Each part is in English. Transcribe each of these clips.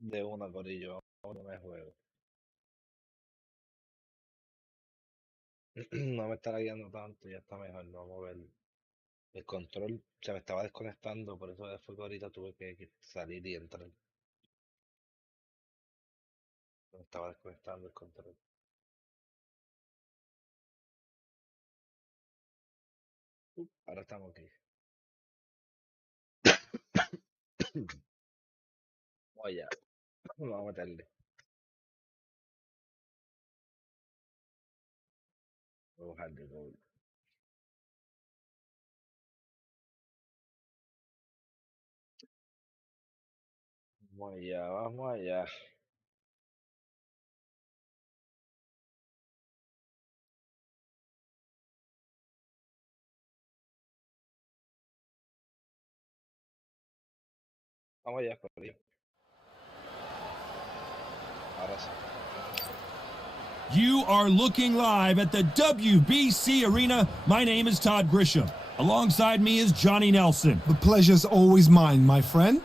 De una, corillo. No me juego. No me estará guiando tanto, ya está mejor. No mover el control. Se me estaba desconectando, por eso fue que ahorita tuve que salir y entrar. Me estaba desconectando el control. Ahora estamos aquí. Vamos allá. Vamos a meterle. Vamos a dejarle doble. Vamos allá, vamos allá. Vamos allá, corillo. Ahora sí. You are looking live at the WBC Arena. My name is Todd Grisham. Alongside me is Johnny Nelson. The pleasure's always mine, my friend.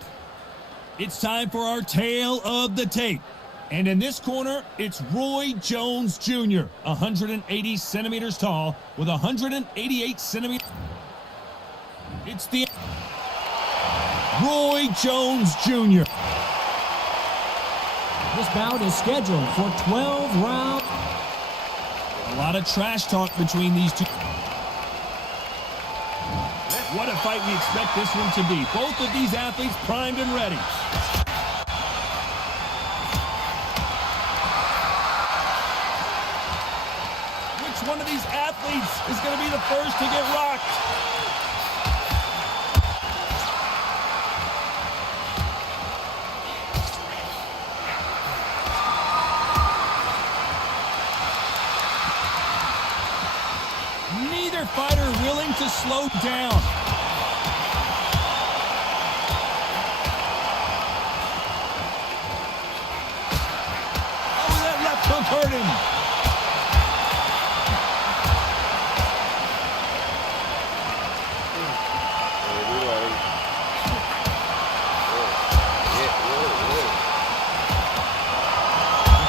It's time for our tale of the tape. And in this corner, it's Roy Jones Jr., 180 centimeters tall with 188 centimeters. It's the Roy Jones Jr. This bout is scheduled for 12 rounds. A lot of trash talk between these two. What a fight we expect this one to be. Both of these athletes primed and ready. Which one of these athletes is going to be the first to get rocked? Neither fighter willing to slow down. Oh, that left hook hurt him.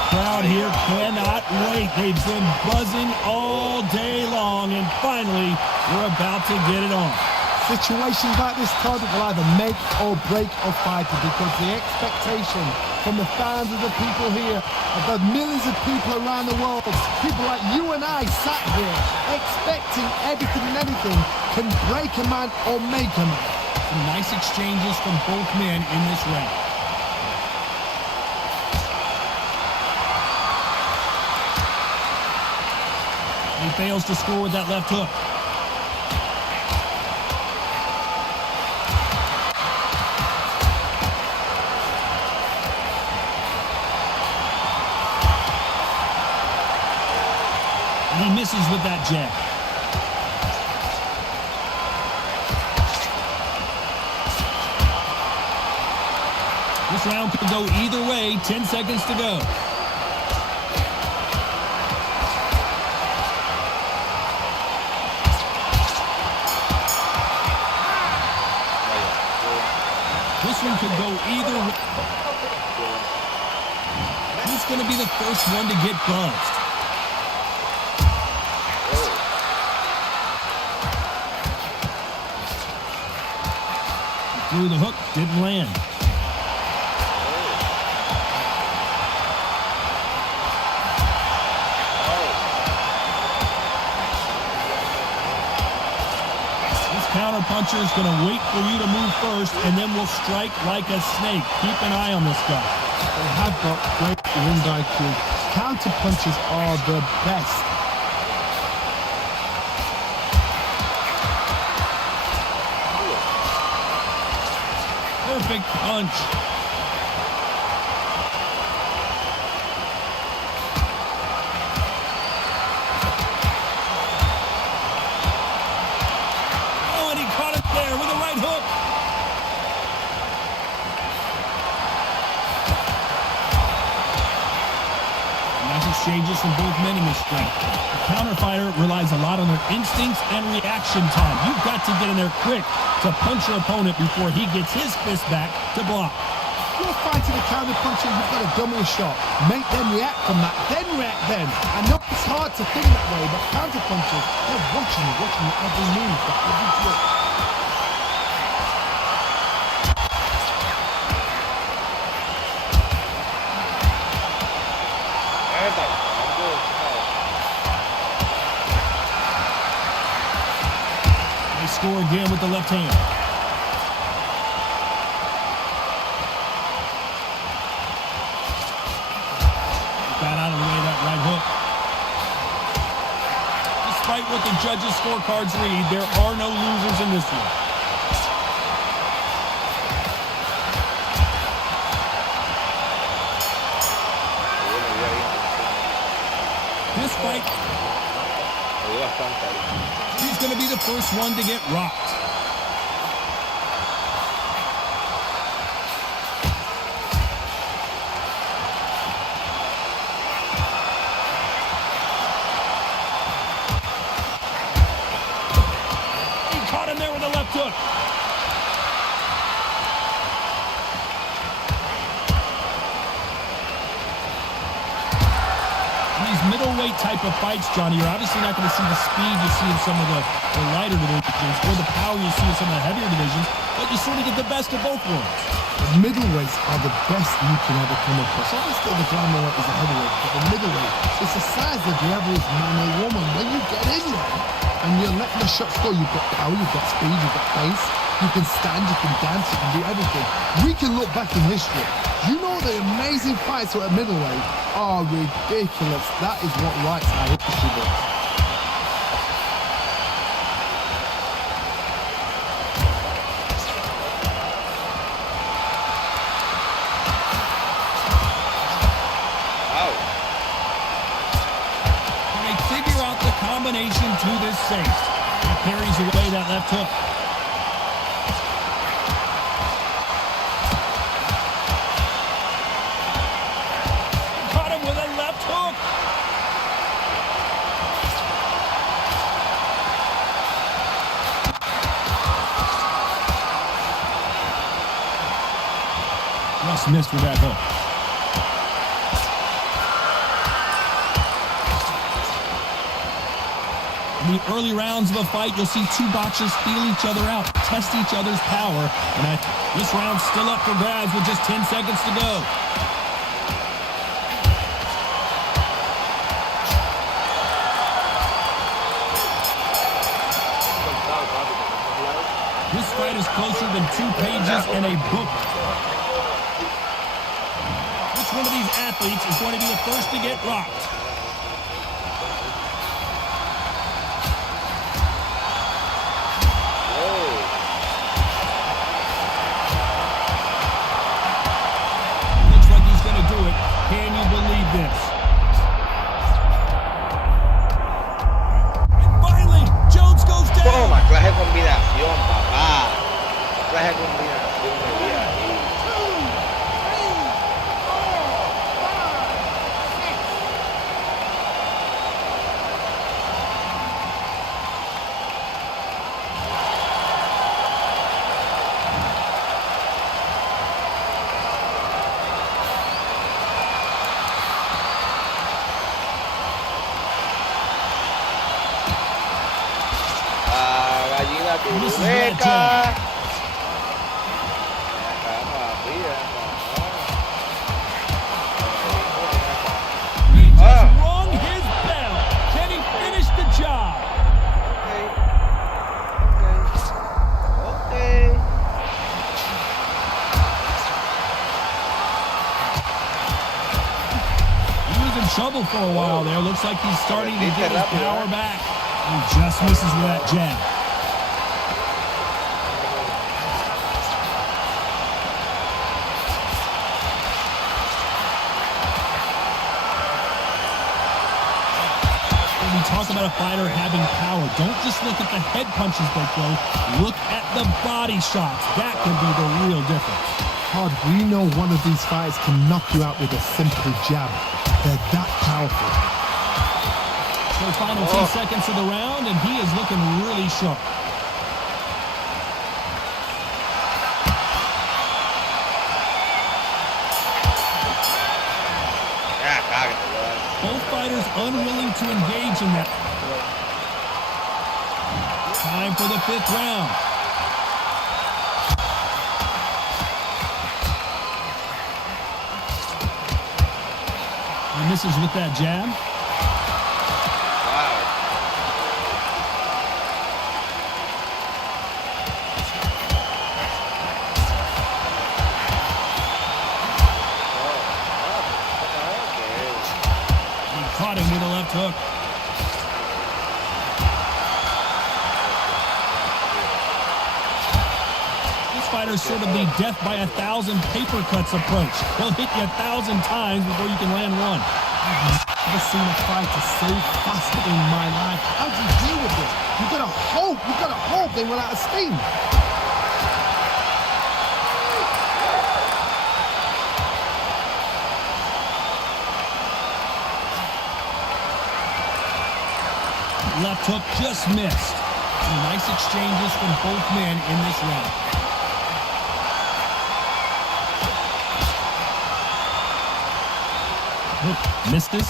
The crowd here cannot wait. They've been buzzing all day long, and finally, we're about to get it on. Situations like this, Todd, will either make or break a fighter because the expectation from the fans of the people here, of the millions of people around the world, people like you and I sat here expecting everything and anything, can break a man or make a man. Some nice exchanges from both men in this round. He fails to score with that left hook. And he misses with that jab. This round could go either way. 10 seconds to go. This one could go either way. Who's going to be the first one to get buzzed? Threw the hook, didn't land. This counter puncher is going to wait for you to move first, and then will strike like a snake. Keep an eye on this guy. They have got great ring IQ. Counter punches are the best. Perfect punch. Oh, and he caught it there with a right hook. Nice exchanges from both men in this fight. The counter fighter relies a lot on their instincts and reaction time. You've got to get in there quick to punch your opponent before he gets his fist back to block. you're fighting a counter puncher, you've got to double a shot. Make them react from that, then react then. I know it's hard to think that way, but counter punchers, they're watching every move, every drop. They score again with the left hand. Got out of the way of that right hook. Despite what the judges' scorecards read, there are no losers in this one. This fight, he's going to be the first one to get rocked. He caught him there with a left hook. Middleweight type of fights, Johnny, you're obviously not going to see the speed you see in some of the lighter divisions or the power you see in some of the heavier divisions, but you sort of get the best of both worlds. The middleweights are the best you can ever come across. Obviously, the flyweight is a heavyweight, but the middleweight, it's the size of the average man or woman. When you get in there and you're letting the shots go, you've got power, you've got speed, you've got pace, you can stand, you can dance, you can do everything. We can look back in history. You know the amazing fights at middleweight are ridiculous. That is what writes our history books. Can they figure out the combination to this safe? He carries away that left hook. Just missed with that hook. In the early rounds of a fight, you'll see two boxers feel each other out, test each other's power, and this round's still up for grabs with just 10 seconds to go. This fight is closer than 2 pages in a book. Which one of these athletes is going to be the first to get rocked? Looks like he's going to do it. Can you believe this? And finally, Jones goes down. Toma, clase de combinación, papá. Clase de combinación de día ahí. This is that time. He just rung his bell. Can he finish the job? Okay. He was in trouble for a while there. Looks like he's starting to get his power back. He just misses with that jab. Talk about a fighter having power. Don't just look at the head punches they throw. Look at the body shots. That can be the real difference. Todd, we know one of these fighters can knock you out with a simple jab. They're that powerful. So final 10 seconds of the round, and he is looking really sharp. fighters unwilling to engage in that. Time for the 5th round. And misses with that jab. Caught him with a left hook. This fighter's sort of the death by 1,000 paper cuts approach. He'll hit you 1,000 times before you can land one. I've never seen a fighter so fast in my life. How do you deal with this? You've got to hope they run out of steam. Left hook just missed. Some nice exchanges from both men in this round. Hook misses.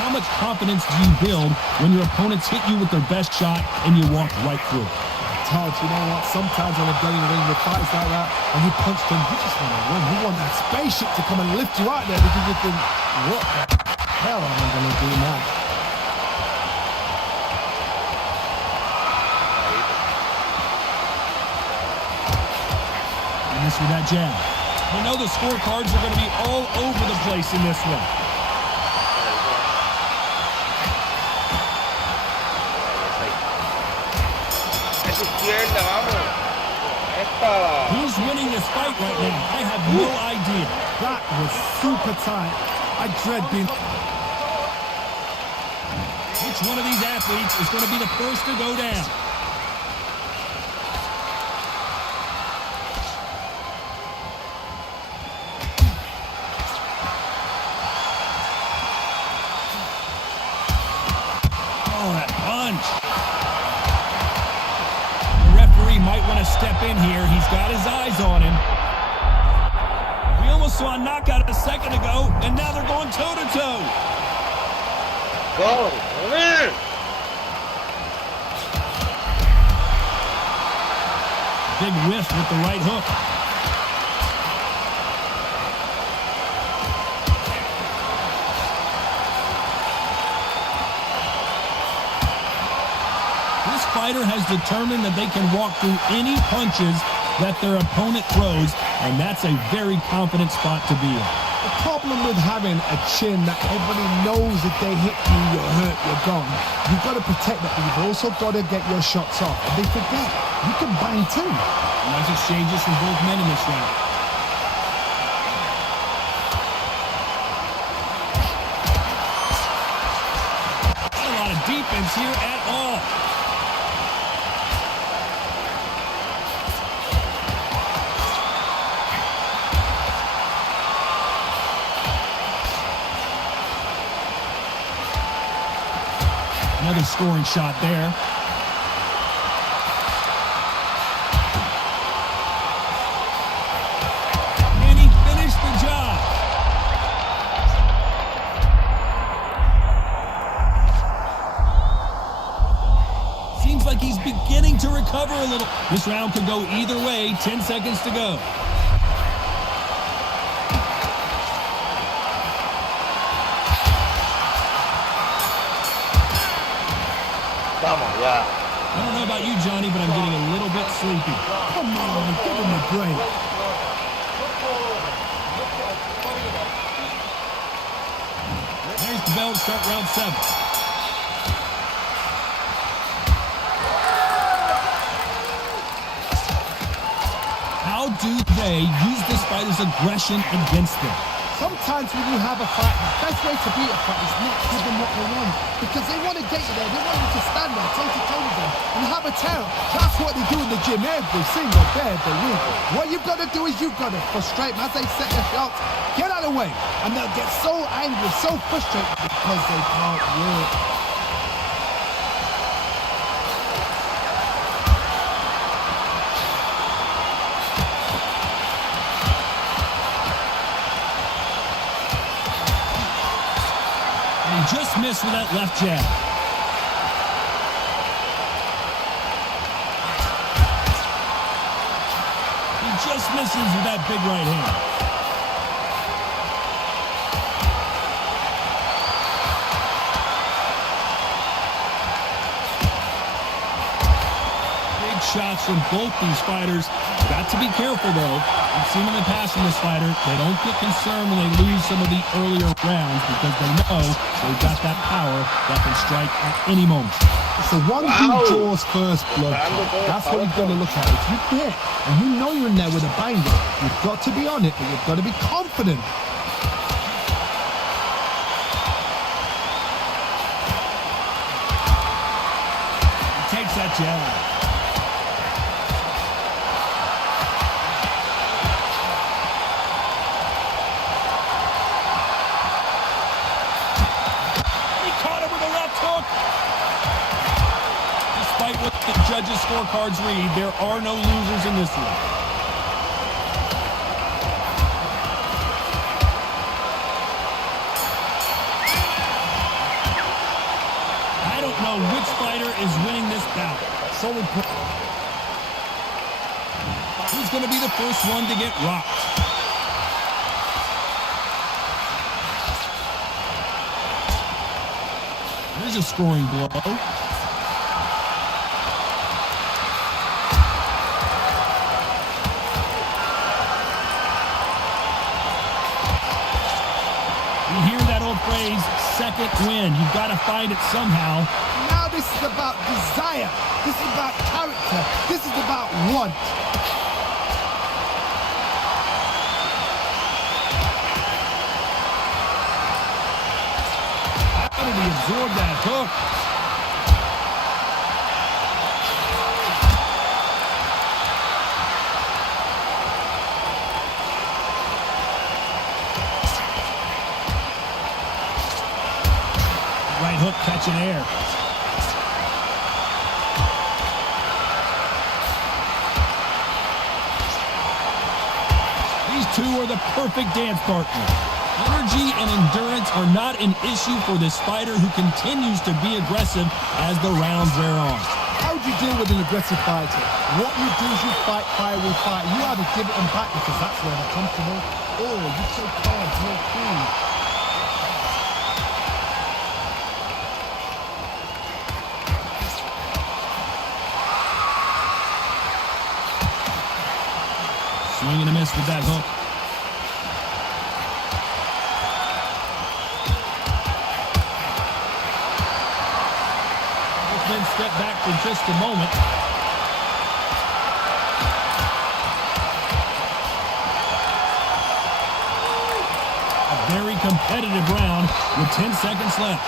How much confidence do you build when your opponents hit you with their best shot and you walk right through it? Todd, you know what? Sometimes on a day in the ring with fights like that, and you punch them, you just want to win. You want that spaceship to come and lift you out there because you think, what the hell am I going to do now? And this with that jab. You know the scorecards are going to be all over the place in this one. Who's winning this fight right now? I have no idea. That was super tight. I dread being... Which one of these athletes is going to be the first to go down? Oh, that punch. Might want to step in here. He's got his eyes on him. We almost saw a knockout a second ago, and now they're going toe-to-toe. Go! Big whiff with the right hook. Fighter has determined that they can walk through any punches that their opponent throws, and that's a very confident spot to be in. The problem with having a chin that everybody knows if they hit you, you're hurt, you're gone. You've got to protect that, but you've also got to get your shots off. And they forget, you can bang too. Nice exchanges from both men in this round. Not a lot of defense here at all. Another scoring shot there. And he finished the job. Seems like he's beginning to recover a little. This round could go either way. 10 seconds to go. Yeah. I don't know about you, Johnny, but I'm getting a little bit sleepy. Come on, give him a break. There's the bell to start round 7. How do they use this fighter's aggression against them? Sometimes when you have a fight, the best way to beat a fight is not give them what they want. Because they want to get you there. They want you to stand there, toe-to-toe with them, and have a terror. That's what they do in the gym every single day of the week. What you've got to do is you've got to frustrate them as they set their shots. Get out of the way. And they'll get so angry, so frustrated because they can't work. Just missed with that left jab. He just misses with that big right hand. Big shots from both these fighters. Got to be careful, though. We've seen in the past from this fighter, they don't get concerned when they lose some of the earlier rounds because they know they've got that power that can strike at any moment. So one who draws first blood, that's what you've got to look at. If you hit and you know you're in there with a banger, you've got to be on it, but you've got to be confident. He takes that jab. What the judges' scorecards read, there are no losers in this one. I don't know which fighter is winning this bout. So important. Who's going to be the first one to get rocked? There's a scoring blow. Phrase, second win. You've got to find it somehow. Now this is about desire. This is about character. This is about want. How did he absorb that hook? Hook catching air. These two are the perfect dance partner. Energy and endurance are not an issue for this fighter who continues to be aggressive as the rounds wear on. How do you deal with an aggressive fighter? What you do is you fight fire with fire. You either give it them back because that's where they're comfortable, or you take cards, you're cool. Swing and a miss with that hook. Then step back for just a moment. A very competitive round with 10 seconds left.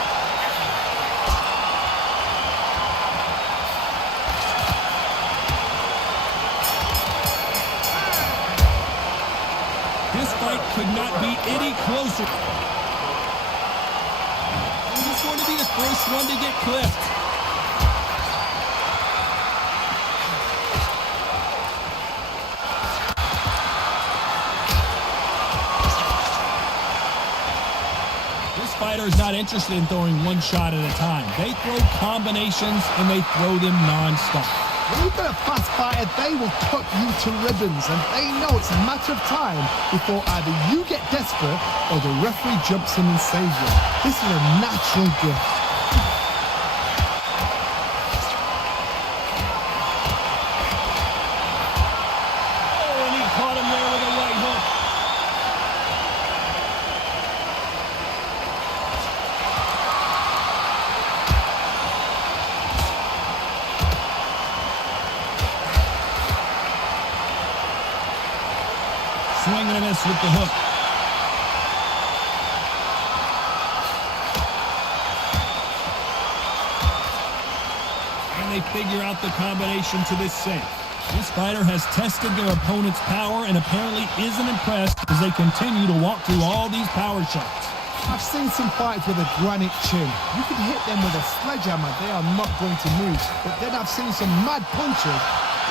Could not be any closer. He's going to be the first one to get clipped. This fighter is not interested in throwing one shot at a time. They throw combinations and they throw them non-stop. When you've got a fast fighter, they will cut you to ribbons, and they know it's a matter of time before either you get desperate or the referee jumps in and saves you. This is a natural gift. Oh, and he caught him there with a right hook. Swing and a miss with the hook. they figure out the combination to this safe. This fighter has tested their opponent's power and apparently isn't impressed as they continue to walk through all these power shots. I've seen some fights with a granite chin. You can hit them with a sledgehammer, they are not going to move. But then I've seen some mad punchers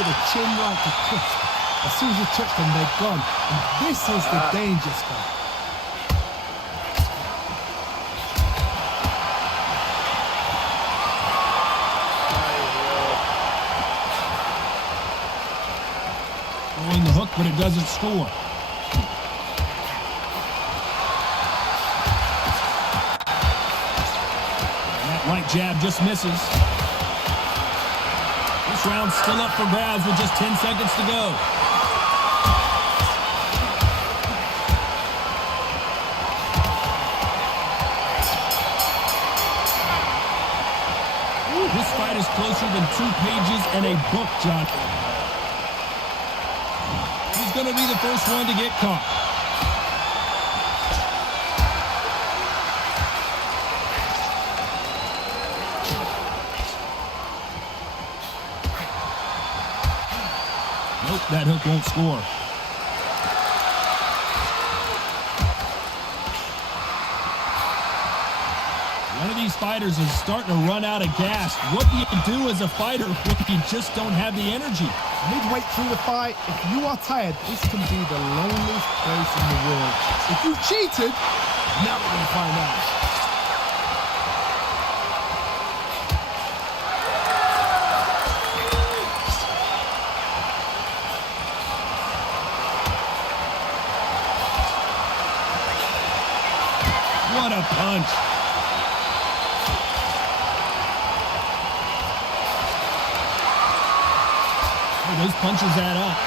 with a chin like a crisp. As soon as you touch them, they're gone. And this is the danger spot. Throwing the hook, but it doesn't score. And that right jab just misses. This round's still up for grabs with just 10 seconds to go. This fight is closer than 2 pages in a book, John. He's going to be the first one to get caught. Nope, that hook won't score. One of these fighters is starting to run out of gas. What do you do as a fighter when you just don't have the energy? Midway through the fight, if you are tired, this can be the loneliest place in the world. If you cheated, now we're going to find out. What a punch. Oh, those punches add up.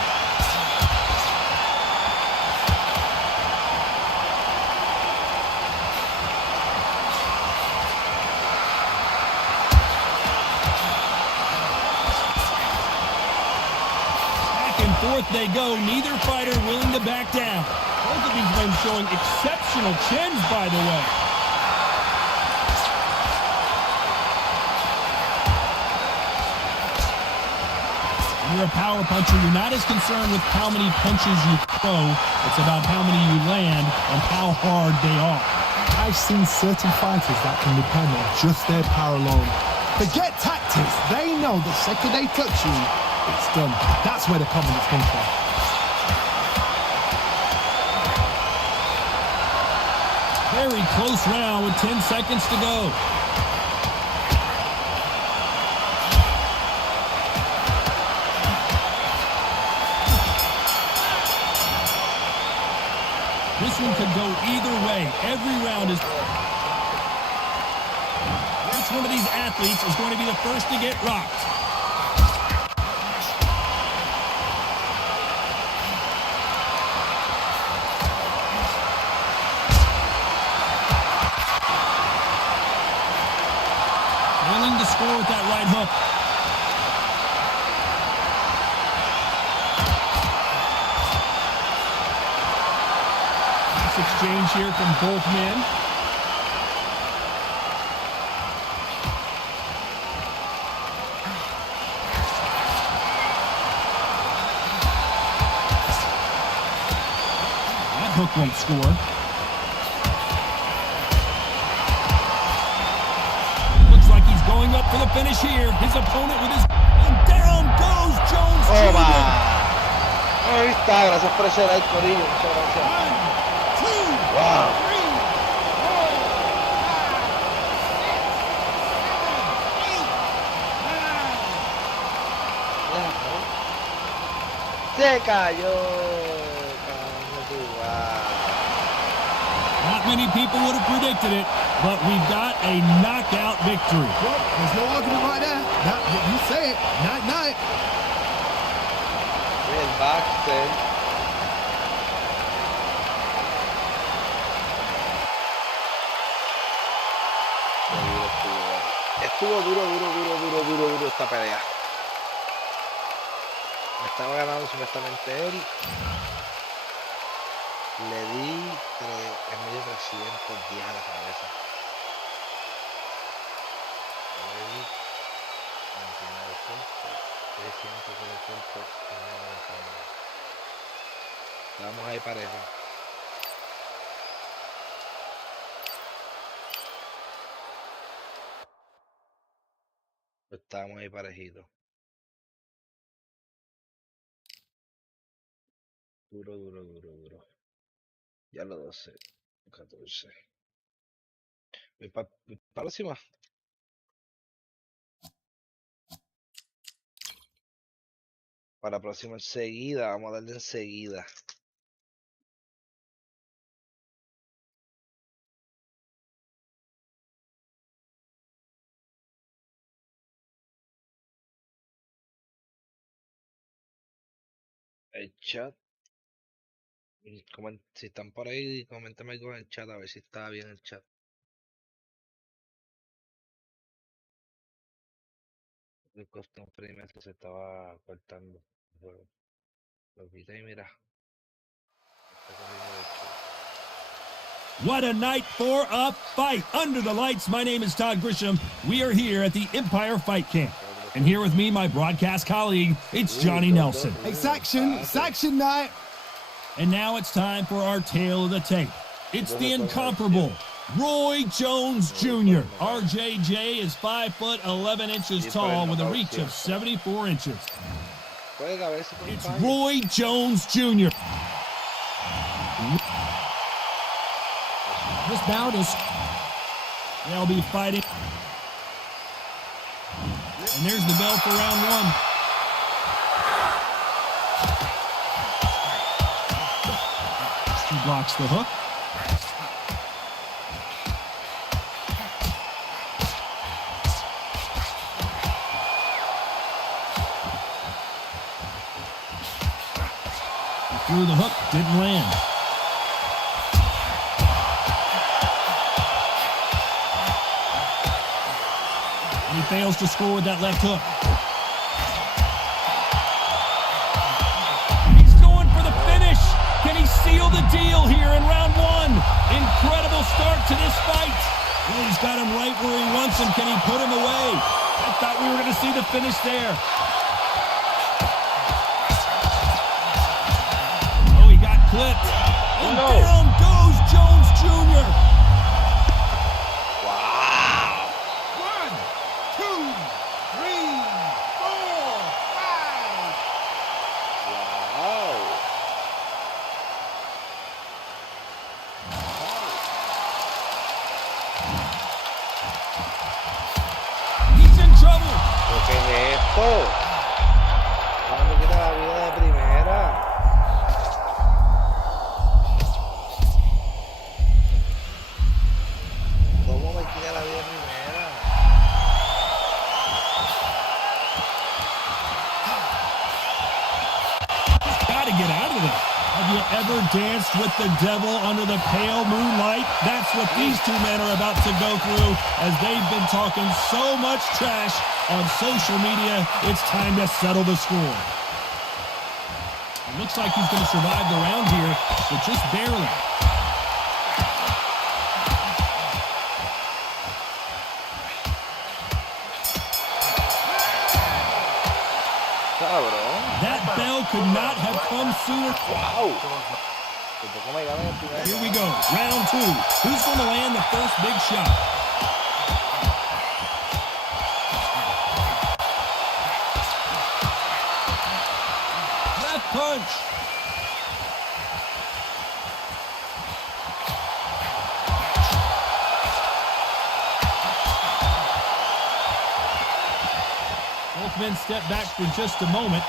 Back and forth they go, neither fighter willing to back down. Both of these men showing exceptional chins, by the way. When you're a power puncher, you're not as concerned with how many punches you throw. It's about how many you land and how hard they are. I've seen certain fighters that can depend on just their power alone. Forget tactics. They know the second they touch you, it's done. That's where the confidence comes from. Very close round with 10 seconds to go. This one could go either way. Every round is... Which one of these athletes is going to be the first to get rocked? Failing to score with that right hook. Exchange here from both men. That hook won't score. Looks like he's going up for the finish here. His opponent with his... And down goes Jones Jr. Ahí está, gracias por ese like, Corillo. Muchas gracias. Wow. Se cayó. Not many people would have predicted it, but we've got a knockout victory. Well, there's no argument right there. You say it. Night. El Boxeo. Estuvo duro esta pelea. Me estaba ganando supuestamente él. Le di en medio 310 a la cabeza. Le di 29. 600 con el cuerpo. Estamos ahí pareja. Estamos ahí parejitos. Duro, duro, duro, duro. Ya los 12, 14. Para la próxima. Para la próxima enseguida. Vamos a darle enseguida. El chat. Si están por ahí, coméntame algo en el chat a ver si está bien el chat. El custom frame ese se estaba cortando. Lo quité y mira. Está corriendo el chat. What a night for a fight. Under the lights, my name is Todd Grisham. We are here at the Empire Fight Camp. And here with me, my broadcast colleague, it's Johnny Nelson. It's action night. And now it's time for our tale of the tape. It's the incomparable Roy Jones Jr. RJJ is 5 foot 11 inches tall with a reach of 74 inches. It's Roy Jones Jr. This bout is They'll be fighting. And there's the bell for round one. He blocks the hook. He threw the hook, didn't land. He fails to score with that left hook. He's going for the finish. Can he seal the deal here in round one? Incredible start to this fight. Well, he's got him right where he wants him. Can he put him away? I thought we were going to see the finish there. Oh, he got clipped. And down goes Jones Jr. ¿Qué es esto? Ahora me quita la vida de primera. ¿Cómo me quita la vida de primera? Got to get out of there. Have you ever danced with the devil under the pale moonlight? That's what these two men are about to go through as they've been talking so much trash on social media. It's time to settle the score. It looks like he's going to survive the round here, but just barely. Cabrón. That bell could not have come sooner. Wow. Here we go, round two. Who's going to land the first big shot? Left punch. Both men step back for just a moment.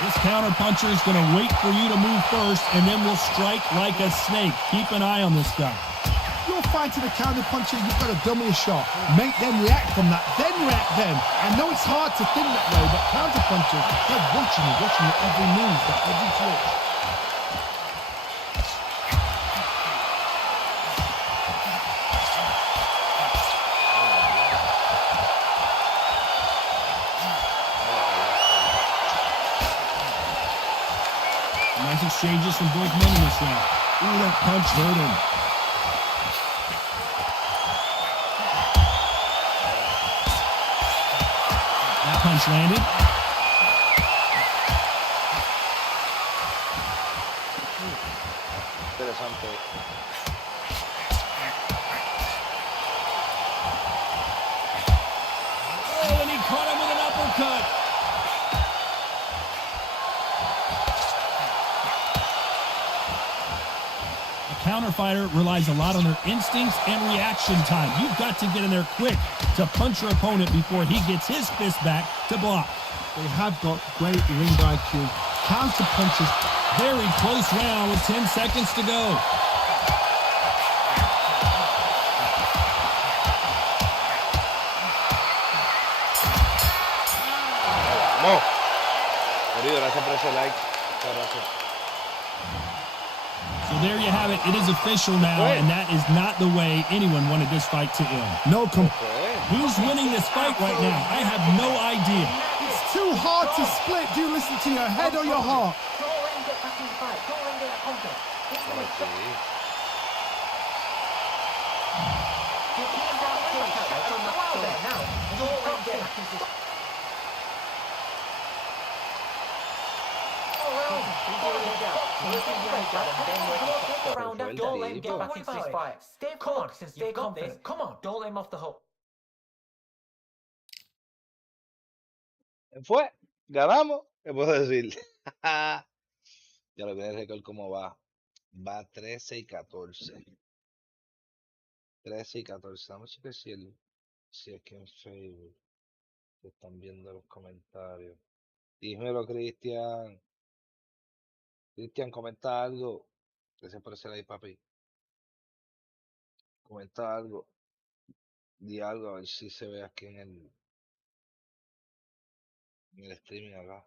This counterpuncher is going to wait for you to move first, and then will strike like a snake. Keep an eye on this guy. You're fighting a counterpuncher, you've got to dummy a shot. Make them react from that, then react then. I know it's hard to think that way, but counterpunchers, they're watching your every move, every twitch. Nice exchanges from both men in this round. Ooh, that punch hurt him. That punch landed. Interesante. Oh, and he caught him with an uppercut. A counter fighter relies a lot on their instincts and reaction time. You've got to get in there quick to punch your opponent before he gets his fist back to block. They have got great ring IQ. Counter punches. Very close round with 10 seconds to go. Vamos. Querido, gracias por ese like. Muchas gracias. So there you have it. It is official now, and that is not the way anyone wanted this fight to end. No Who's winning this fight right now? I have no idea. It's too hard to split. Do you listen to your head or your heart? Don't let him get back into this fight. Stay calm, stay confident. Come on, don't let him off the hook. Fue, ganamos, ¿qué puedo decir? Ya lo voy a recordar cómo va. Va 13-14. 13-14. Vamos a ver si es que en Facebook te están viendo los comentarios. Dímelo, Cristian. Cristian, comenta algo. Gracias por ser ahí, papi. Comenta algo. Di algo, a ver si se ve aquí en el streaming acá.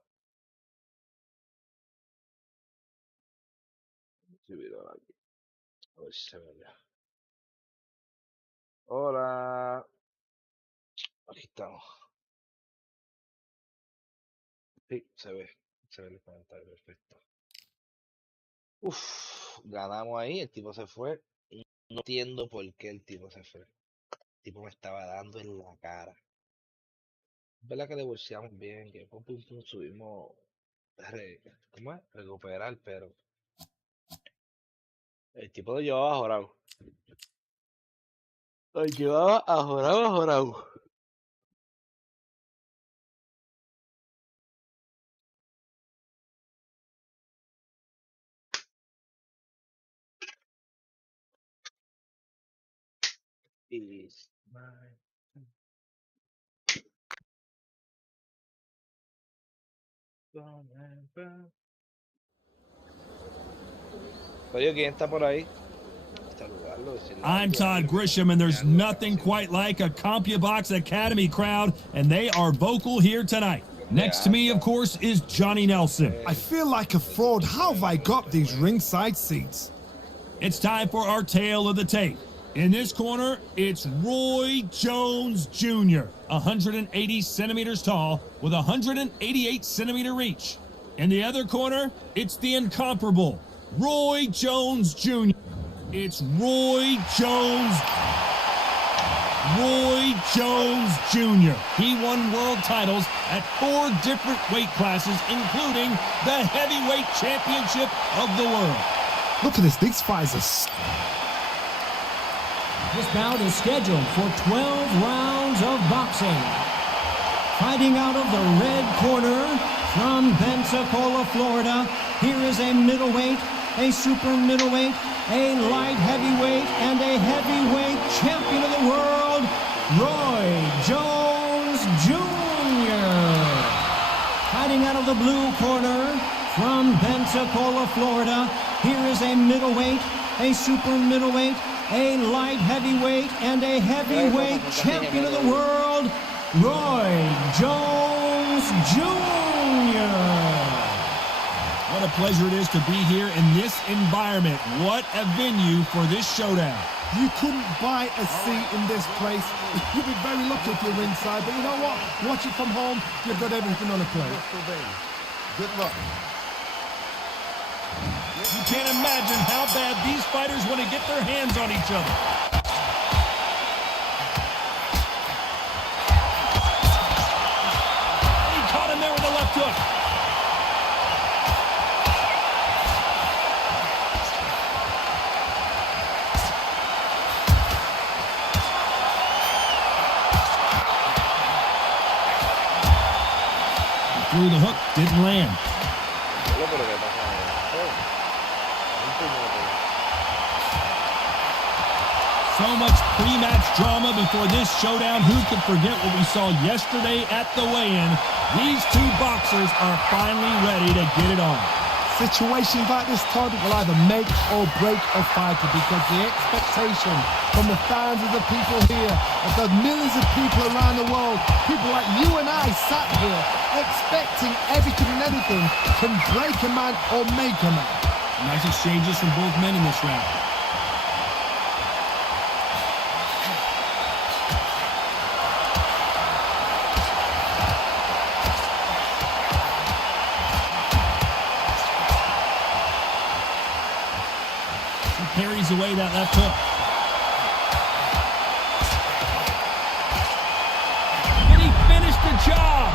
Aquí. A ver si se ve ya. Hola. Aquí estamos. Sí, se ve el comentario, perfecto. Uf, ganamos ahí, el tipo se fue. No entiendo por qué el tipo se fue. El tipo me estaba dando en la cara. Es verdad que le bolseamos bien, que pum, pum, pum, subimos ¿cómo es? Recuperar, pero el tipo lo llevaba jorado. Lo llevaba a jorado. Is my... Oye, ¿quién está por ahí? Saludarlo, decirle I'm algo, Todd Grisham, and there's nothing quite like a CompuBox Academy crowd, and they are vocal here tonight. Next to me, of course, is Johnny Nelson. I feel like a fraud. How have I got these ringside seats? It's time for our tale of the tape. In this corner, it's Roy Jones Jr., 180 centimeters tall with 188 centimeter reach. In the other corner, it's the incomparable Roy Jones Jr. It's Roy Jones Jr. He won world titles at 4 different weight classes, including the heavyweight championship of the world. Look at this. These fights are... This bout is scheduled for 12 rounds of boxing. Fighting out of the red corner from Pensacola, Florida, here is a middleweight, a super middleweight, a light heavyweight, and a heavyweight champion of the world, Roy Jones Jr. Fighting out of the blue corner from Pensacola, Florida, here is a middleweight, a super middleweight, a light heavyweight, and a heavyweight champion of the world, Roy Jones Jr. What a pleasure it is to be here in this environment. What a venue for this showdown. You couldn't buy a seat in this place. You'd be very lucky if you're ringside, but you know what? Watch it from home, you've got everything on a plate. Good luck. You can't imagine how bad these fighters want to get their hands on each other. He caught him there with a left hook. Threw the hook, didn't land. So much pre-match drama before this showdown. Who could forget what we saw yesterday at the weigh-in? These two boxers are finally ready to get it on. Situations like this, Todd, will either make or break a fighter because the expectation from the fans of the people here, of the millions of people around the world, people like you and I sat here expecting everything and anything can break a man or make a man. Nice exchanges from both men in this round. Parries away that left hook. And he finished the job.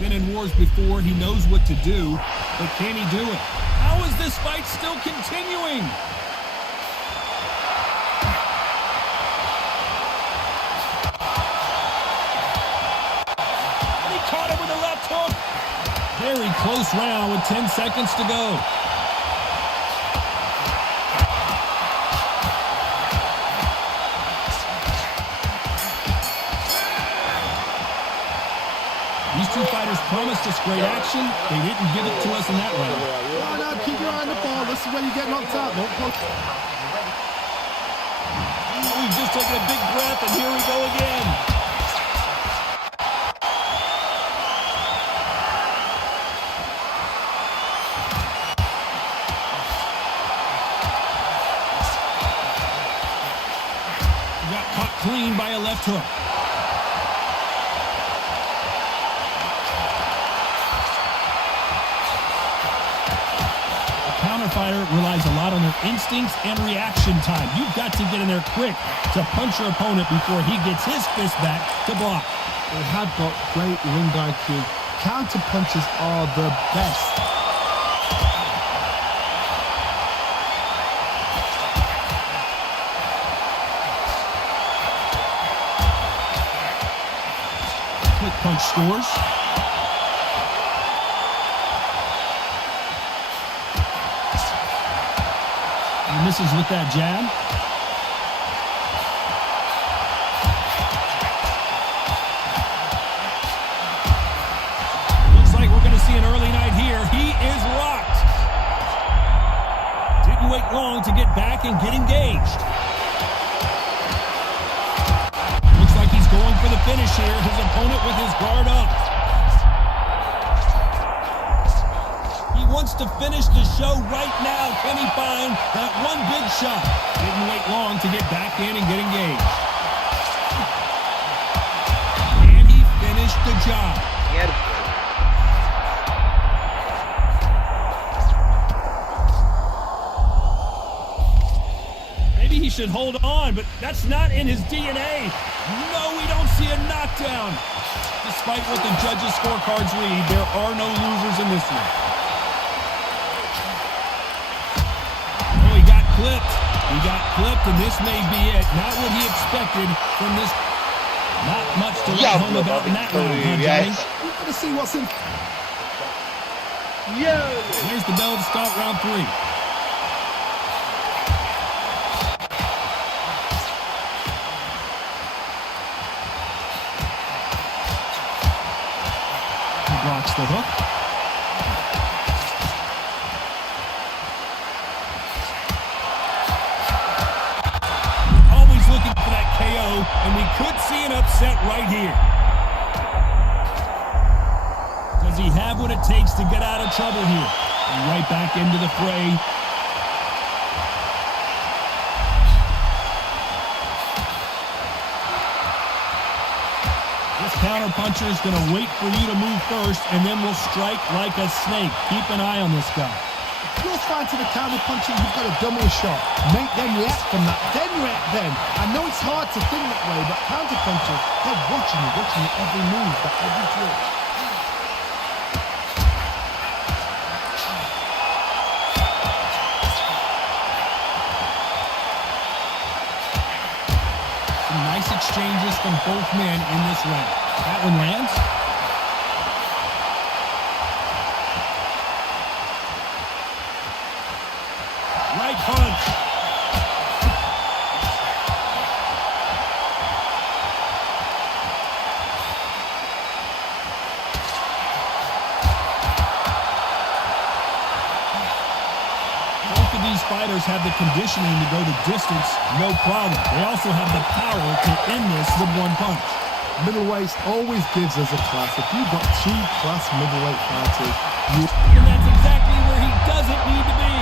Been in wars before, he knows what to do, but can he do it? How is this fight still continuing? Very close round with 10 seconds to go. These two fighters promised us great action. They didn't give it to us in that round. No, keep your eye on the ball. This is when you get knocked out. We've just taken a big breath, and here we go again. Clean by a left hook. A counter fighter relies a lot on their instincts and reaction time. You've got to get in there quick to punch your opponent before he gets his fist back to block. They have got great ring IQ. Counter punches are the best. Punch scores. He misses with that jab. Looks like we're going to see an early night here. He is rocked. Didn't wait long to get back and get engaged. Going for the finish here, his opponent with his guard up. He wants to finish the show right now. Can he find that one big shot? Didn't wait long to get back in and get engaged. And he finished the job. Maybe he should hold on, but that's not in his DNA. No, we don't see a knockdown. Despite what the judges' scorecards read, there are no losers in this one. Oh, he got clipped. He got clipped, and this may be it. Not what he expected from this. Not much to write home about in that round, huh, Johnny? We're going to see what's in. There's the bell to start round 3. Blocks the hook. Always looking for that KO, and we could see an upset right here. Does he have what it takes to get out of trouble here? And right back into the fray. counter-puncher is going to wait for you to move first and then will strike like a snake. Keep an eye on this guy. If you're fine to the counter-punching, you've got to double a shot. Make them react from that. Then react then. I know it's hard to think that way, but counter-punchers, they're watching you every move, that every twitch. Nice exchanges from both men in this round. That one lands. Right punch. Both of these fighters have the conditioning to go the distance, no problem. They also have the power to end this with one punch. Middleweight always gives us a class. If you've got two class middleweight fighters, and that's exactly where he doesn't need to be.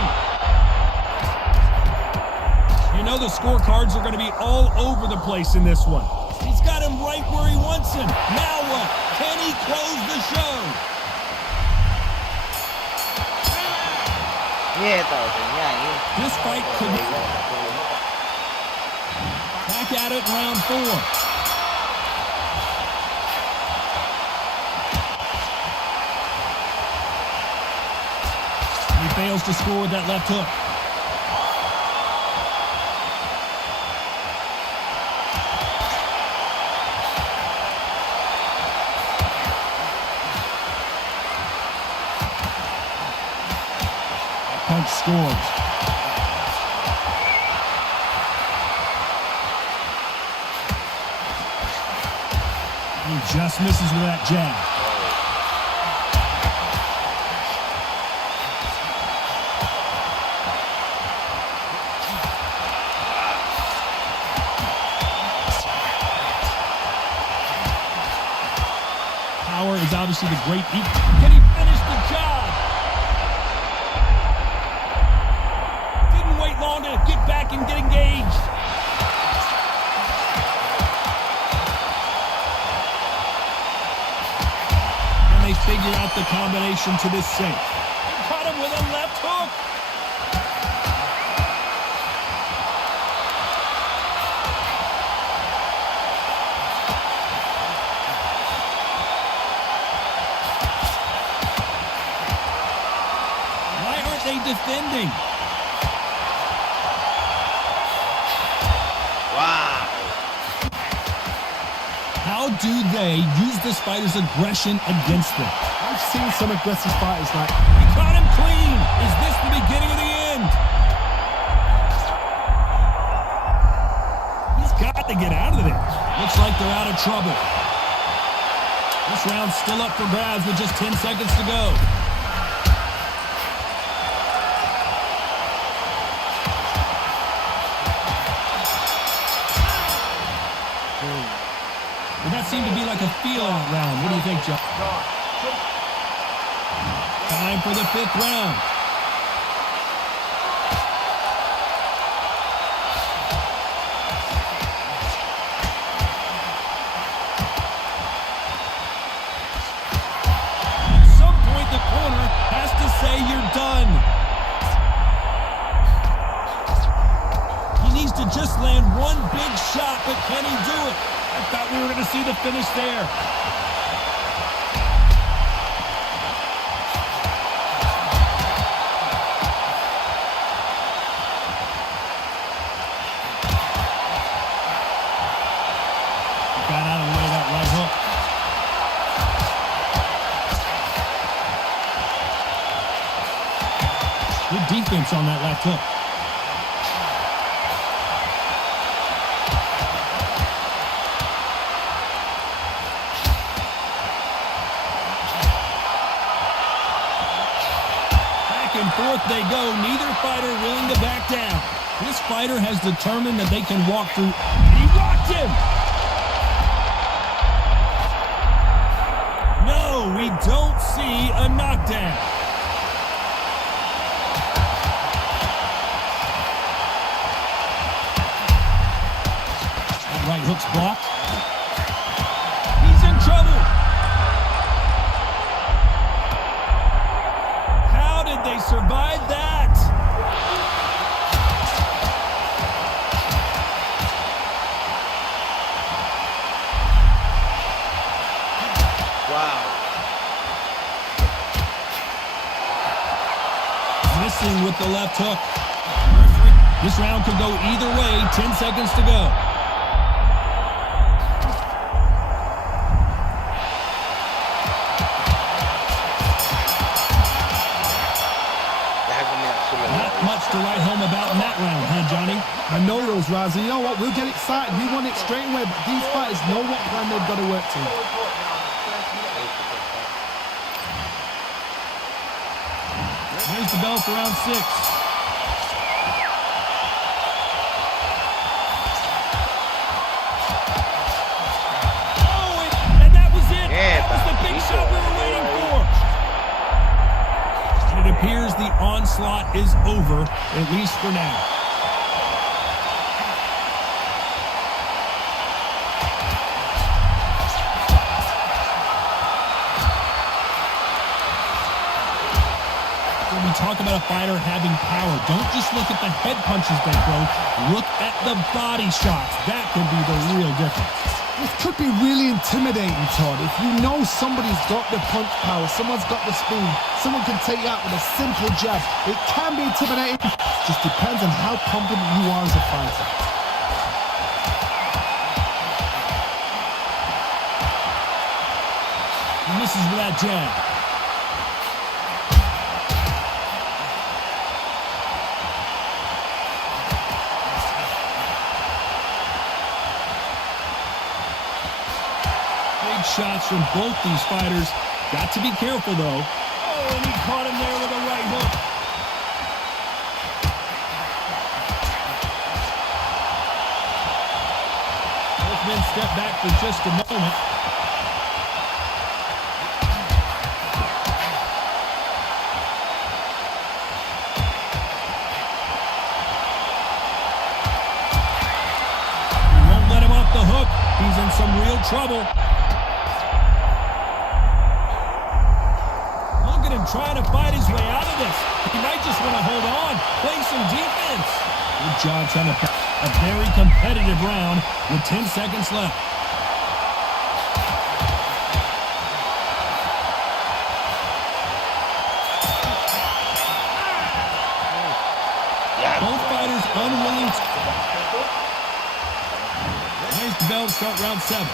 You know the scorecards are going to be all over the place in this one. He's got him right where he wants him. Now what? Can he close the show? This fight could be back at it in round 4. He fails to score with that left hook. Punch scores. He just misses with that jab. Power is obviously the great equal. Can he finish the job? Didn't wait long to get back and get engaged. And they figure out the combination to this sink. Caught him with a left hook. Defending. Wow. How do they use this fighter's aggression against them? I've seen some aggressive fighters like... He caught him clean. Is this the beginning of the end? He's got to get out of there. Looks like they're out of trouble. This round's still up for grabs with just 10 seconds to go. That seemed to be like a feel-out round. What do you think, Joe? Time for the 5th round. At some point, the corner has to say you're done. He needs to just land one big shot, but can he do it? I thought we were going to see the finish there. Got out of the way of that right hook. Good defense on that left hook. Forth they go, neither fighter willing to back down. This fighter has determined that they can walk through. He rocked him! No, we don't see a knockdown. That right hook's blocked. He's in trouble. with the left hook. This round could go either way. 10 seconds to go. Not much to write home about in that round, huh, Johnny? I know those rounds, and you know what? We'll get excited. We want it straight away, but these fighters know what plan they've got to work to. There's the bell for round 6. Oh, and that was it. That was the big shot we were waiting for. And it appears the onslaught is over, at least for now. When we talk about a fighter having power, don't just look at the head punches they throw. Look at the body shots. That could be the real difference. This could be really intimidating, Todd. If you know somebody's got the punch power, someone's got the speed, someone can take you out with a simple jab, it can be intimidating. Just depends on how confident you are as a fighter. He misses with that jab. Big shots from both these fighters. Got to be careful, though. Oh, and he caught him there with a right hook. Both men step back for just a moment. He won't let him off the hook. He's in some real trouble. Look at him trying to fight his way out of this. He might just want to hold on, play some defense. Good job trying to play a very competitive round with 10 seconds left. Both fighters unwilling to... There's the bell to start round 7.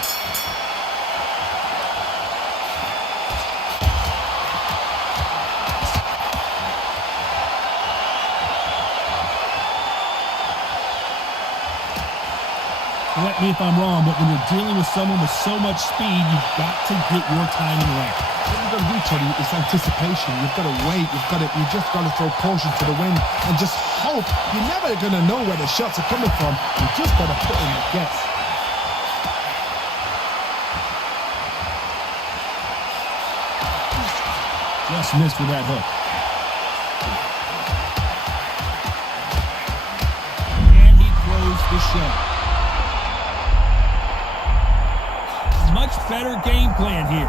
Correct me if I'm wrong, but when you're dealing with someone with so much speed, you've got to get your timing right. What you've got to do, Tony, is anticipation. You've got to wait. You just got to throw caution to the wind and just hope. You're never going to know where the shots are coming from. You just got to put in the guess. Just missed with that hook. And he throws the shot. Much better game plan here.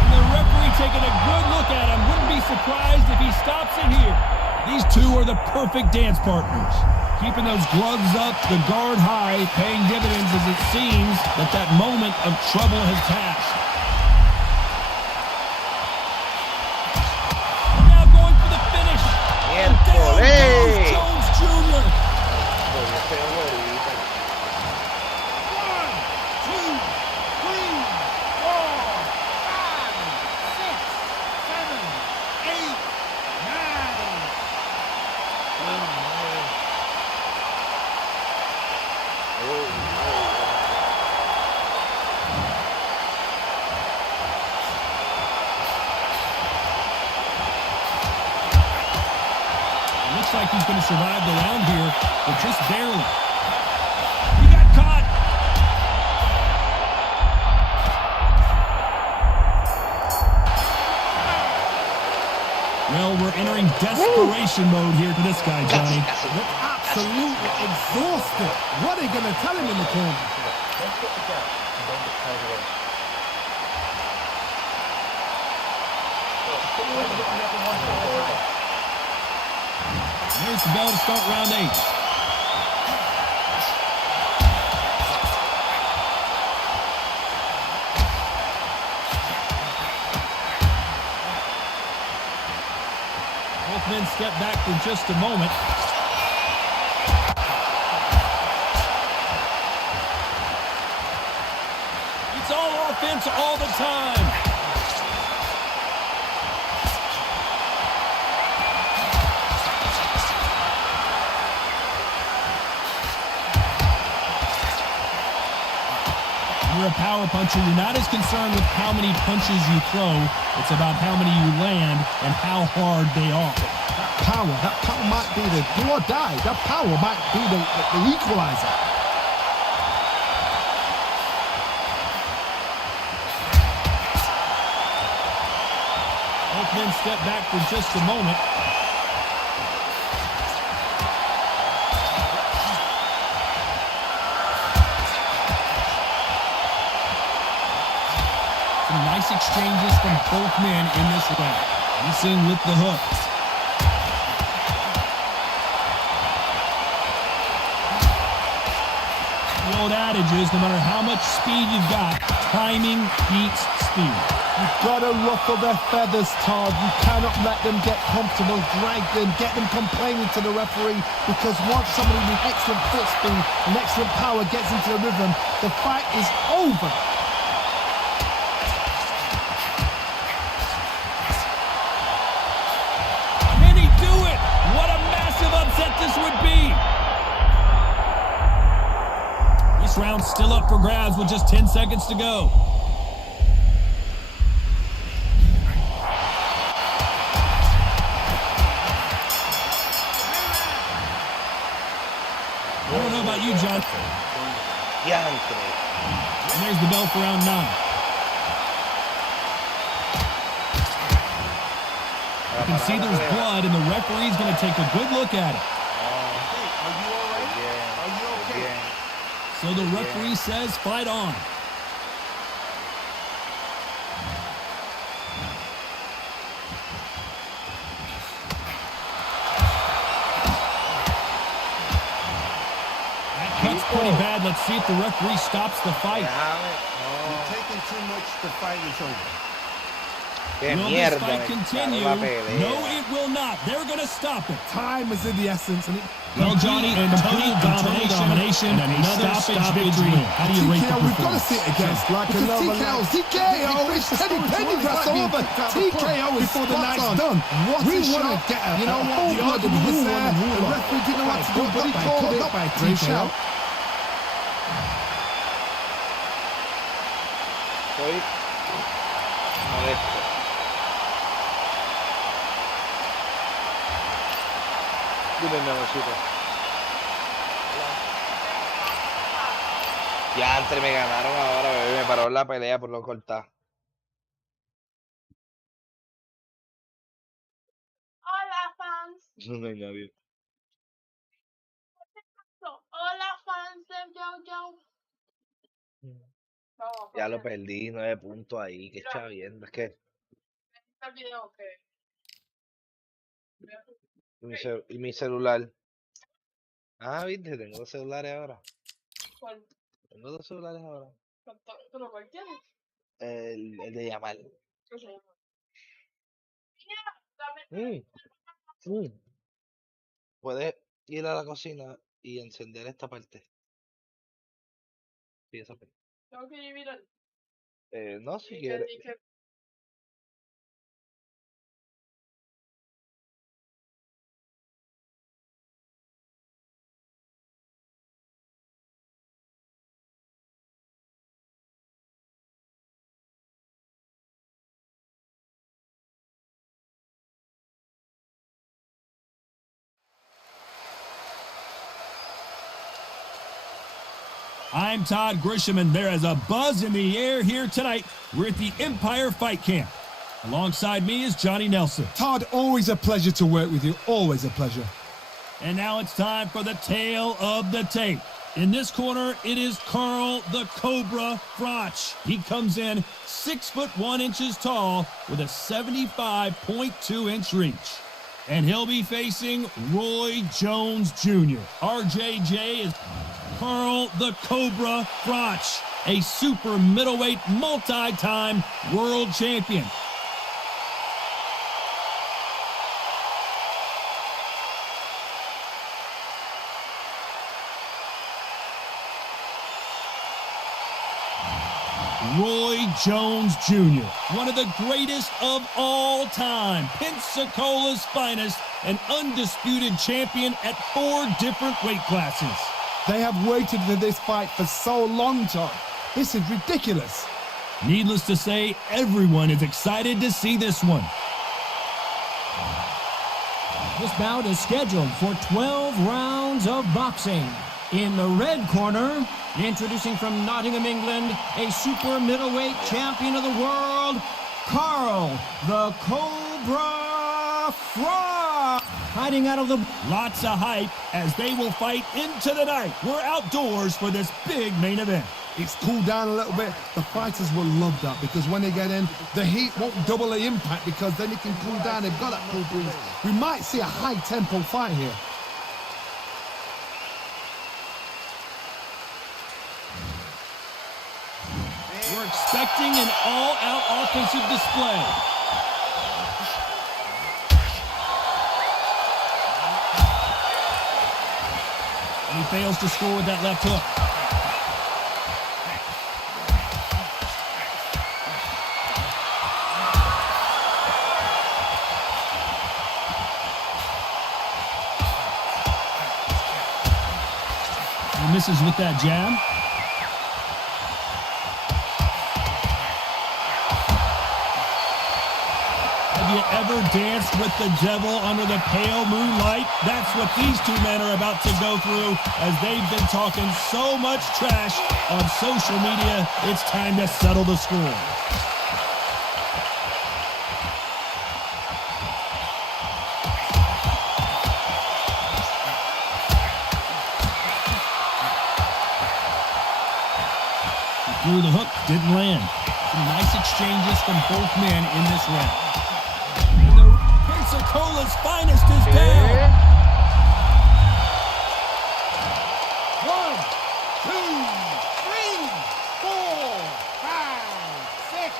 And the referee taking a good look at him. Wouldn't be surprised if he stops it here. These two are the perfect dance partners. Keeping those gloves up, the guard high, paying dividends as it seems that that moment of trouble has passed. Jones Jr. 1, 2, 3, 4, 5, 6, 7, 8, 9. Looks like he's going to survive the round here, but just barely. He got caught. Well, we're entering desperation mode here for this guy, Johnny. They're absolutely exhausted. What are they going to tell him in the corner? There's the bell to start round 8. men step back for just a moment. It's all offense all the time. You're a power puncher. You're not as concerned with how many punches you throw. It's about how many you land and how hard they are. That power might be the do or die. That power might be the equalizer. Both men step back for just a moment. Nice exchanges from both men in this round. Missing with the hook. The old adage is no matter how much speed you've got, timing beats speed. You've got to ruffle their feathers, Todd. You cannot let them get comfortable, drag them, get them complaining to the referee, because once somebody with excellent foot speed and excellent power gets into the rhythm, the fight is over. This would be. This round's still up for grabs with just 10 seconds to go. I don't know about you, John. And there's the bell for round 9. You can see there's blood, and the referee's going to take a good look at it. So the referee says, fight on. That cut's pretty bad. Let's see if the referee stops the fight. You're taking too much. The fight is over. Will this fight continue? No, it will not. They're going to stop it. Time is in the essence. And well, Johnny, and total domination and another stoppage victory. How do you rate the performance? We've got to see it again. TKO is Teddy Pendergrass over. TKO is before the night's done. We want to get a, you know what? The argument was there. The referee didn't know what to do, but he called it by TKO. Dime, mi amorcito. Ya antes me ganaron ahora, bebé. Me paró la pelea por no cortar. Hola, fans. No hay nadie. Hola, fans de JoJo. Ya lo perdí, 9 puntos ahí. Qué chavienda. Es que. ¿El video qué? Y mi celular. Ah, viste, tengo 2 celulares ahora. ¿Cuál? Tengo 2 celulares ahora. ¿Pero cuál tienes? El de llamar. ¿Qué se llama? Dame. Puedes ir a la cocina y encender esta parte. Sí, esa parte. Tengo que dividir. No, si quieres. I'm Todd Grisham, and there is a buzz in the air here tonight. We're at the Empire Fight Camp. Alongside me is Johnny Nelson. Todd, always a pleasure to work with you. Always a pleasure. And now it's time for the tale of the tape. In this corner, it is Carl the Cobra Froch. He comes in 6'1" tall with a 75.2-inch reach. And he'll be facing Roy Jones Jr. RJJ is Carl the Cobra Froch, a super middleweight multi-time world champion. Jones Jr., one of the greatest of all time, Pensacola's finest, an undisputed champion at 4 different weight classes. They have waited for this fight for so long, John. This is ridiculous. Needless to say, everyone is excited to see this one. This bout is scheduled for 12 rounds of boxing. In the red corner, introducing from Nottingham, England, a super middleweight champion of the world, Carl the Cobra Frost. Hiding out of the... Lots of hype as they will fight into the night. We're outdoors for this big main event. It's cooled down a little bit. The fighters will love that because when they get in, the heat won't double the impact because then it can cool down. They've got that cool breeze. We might see a high-tempo fight here. We're expecting an all-out offensive display. And he fails to score with that left hook. He misses with that jab. Have you ever danced with the devil under the pale moonlight? That's what these two men are about to go through as they've been talking so much trash on social media. It's time to settle the score. Through the hook, didn't land. Some nice exchanges from both men in this round. And the Pensacola's finest is down. 1, 2, 3, 4, 5, 6.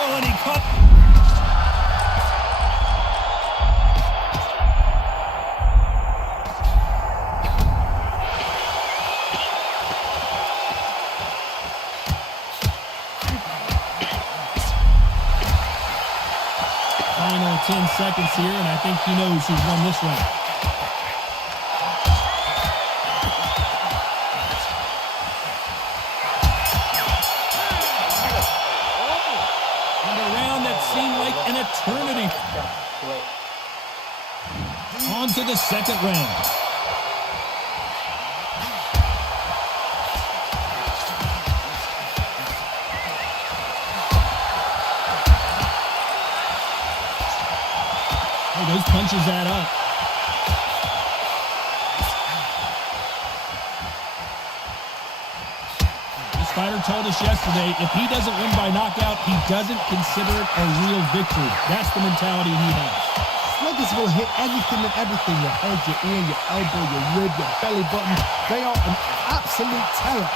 Oh, and he caught. Final 10 seconds here, and I think he knows who's won this round. And a round that seemed like an eternity. On to the second round. Oh, those punches add up. This fighter told us yesterday, if he doesn't win by knockout, he doesn't consider it a real victory. That's the mentality he has. Sluggers will hit anything and everything. Your head, your ear, your elbow, your rib, your belly button. They are an absolute terror.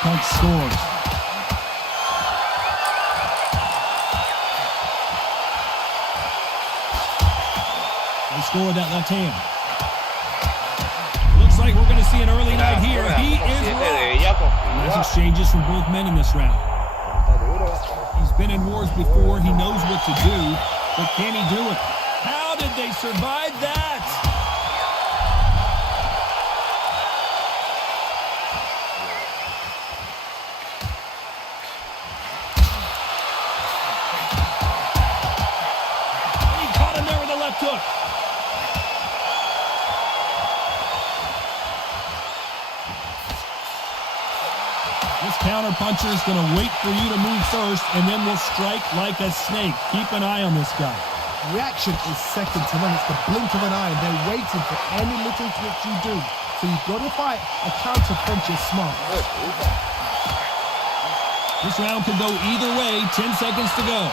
Punch scores. They scored that left hand. Looks like we're going to see an early night here. He is rocked. Nice exchanges from both men in this round. He's been in wars before. He knows what to do, but can he do it? How did they survive that? He caught him there with a left hook. This counter puncher is going to wait for you to move first and then will strike like a snake. Keep an eye on this guy. Reaction is second to none. It's the blink of an eye. They're waiting for any little twitch you do. So you've got to fight a counter punch is smart. This round could go either way. 10 seconds to go.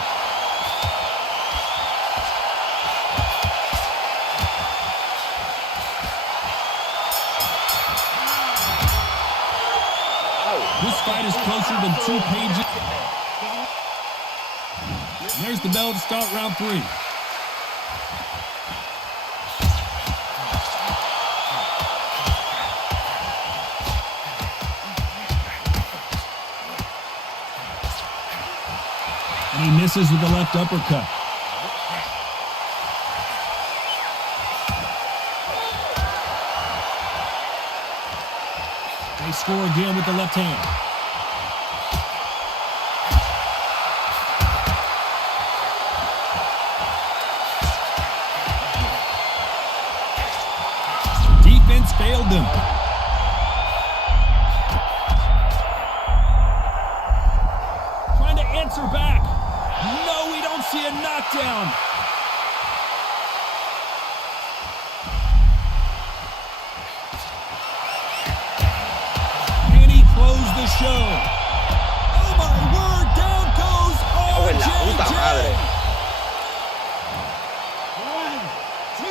This fight is closer than 2 pages. There's the bell to start round 3. And he misses with the left uppercut. They score again with the left hand. Defense failed them. Trying to answer back. No, we don't see a knockdown. Can he close the show? Oh my word, down goes Oh, en la puta madre. RJJ. 1, 2,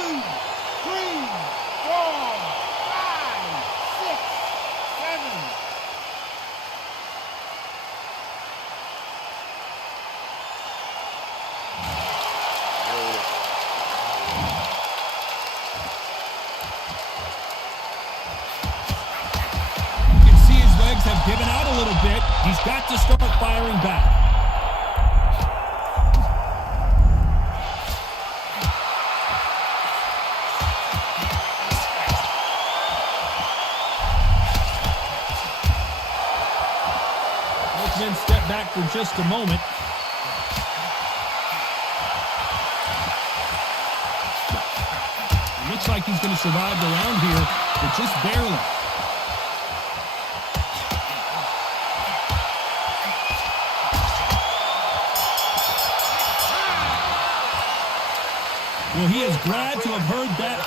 3, 4, 5, 6, 7. You can see his legs have given out a little bit. He's got to start firing back. Both men step back for just a moment. It looks like he's going to survive the round here, but just barely. Well, he is glad to have heard that.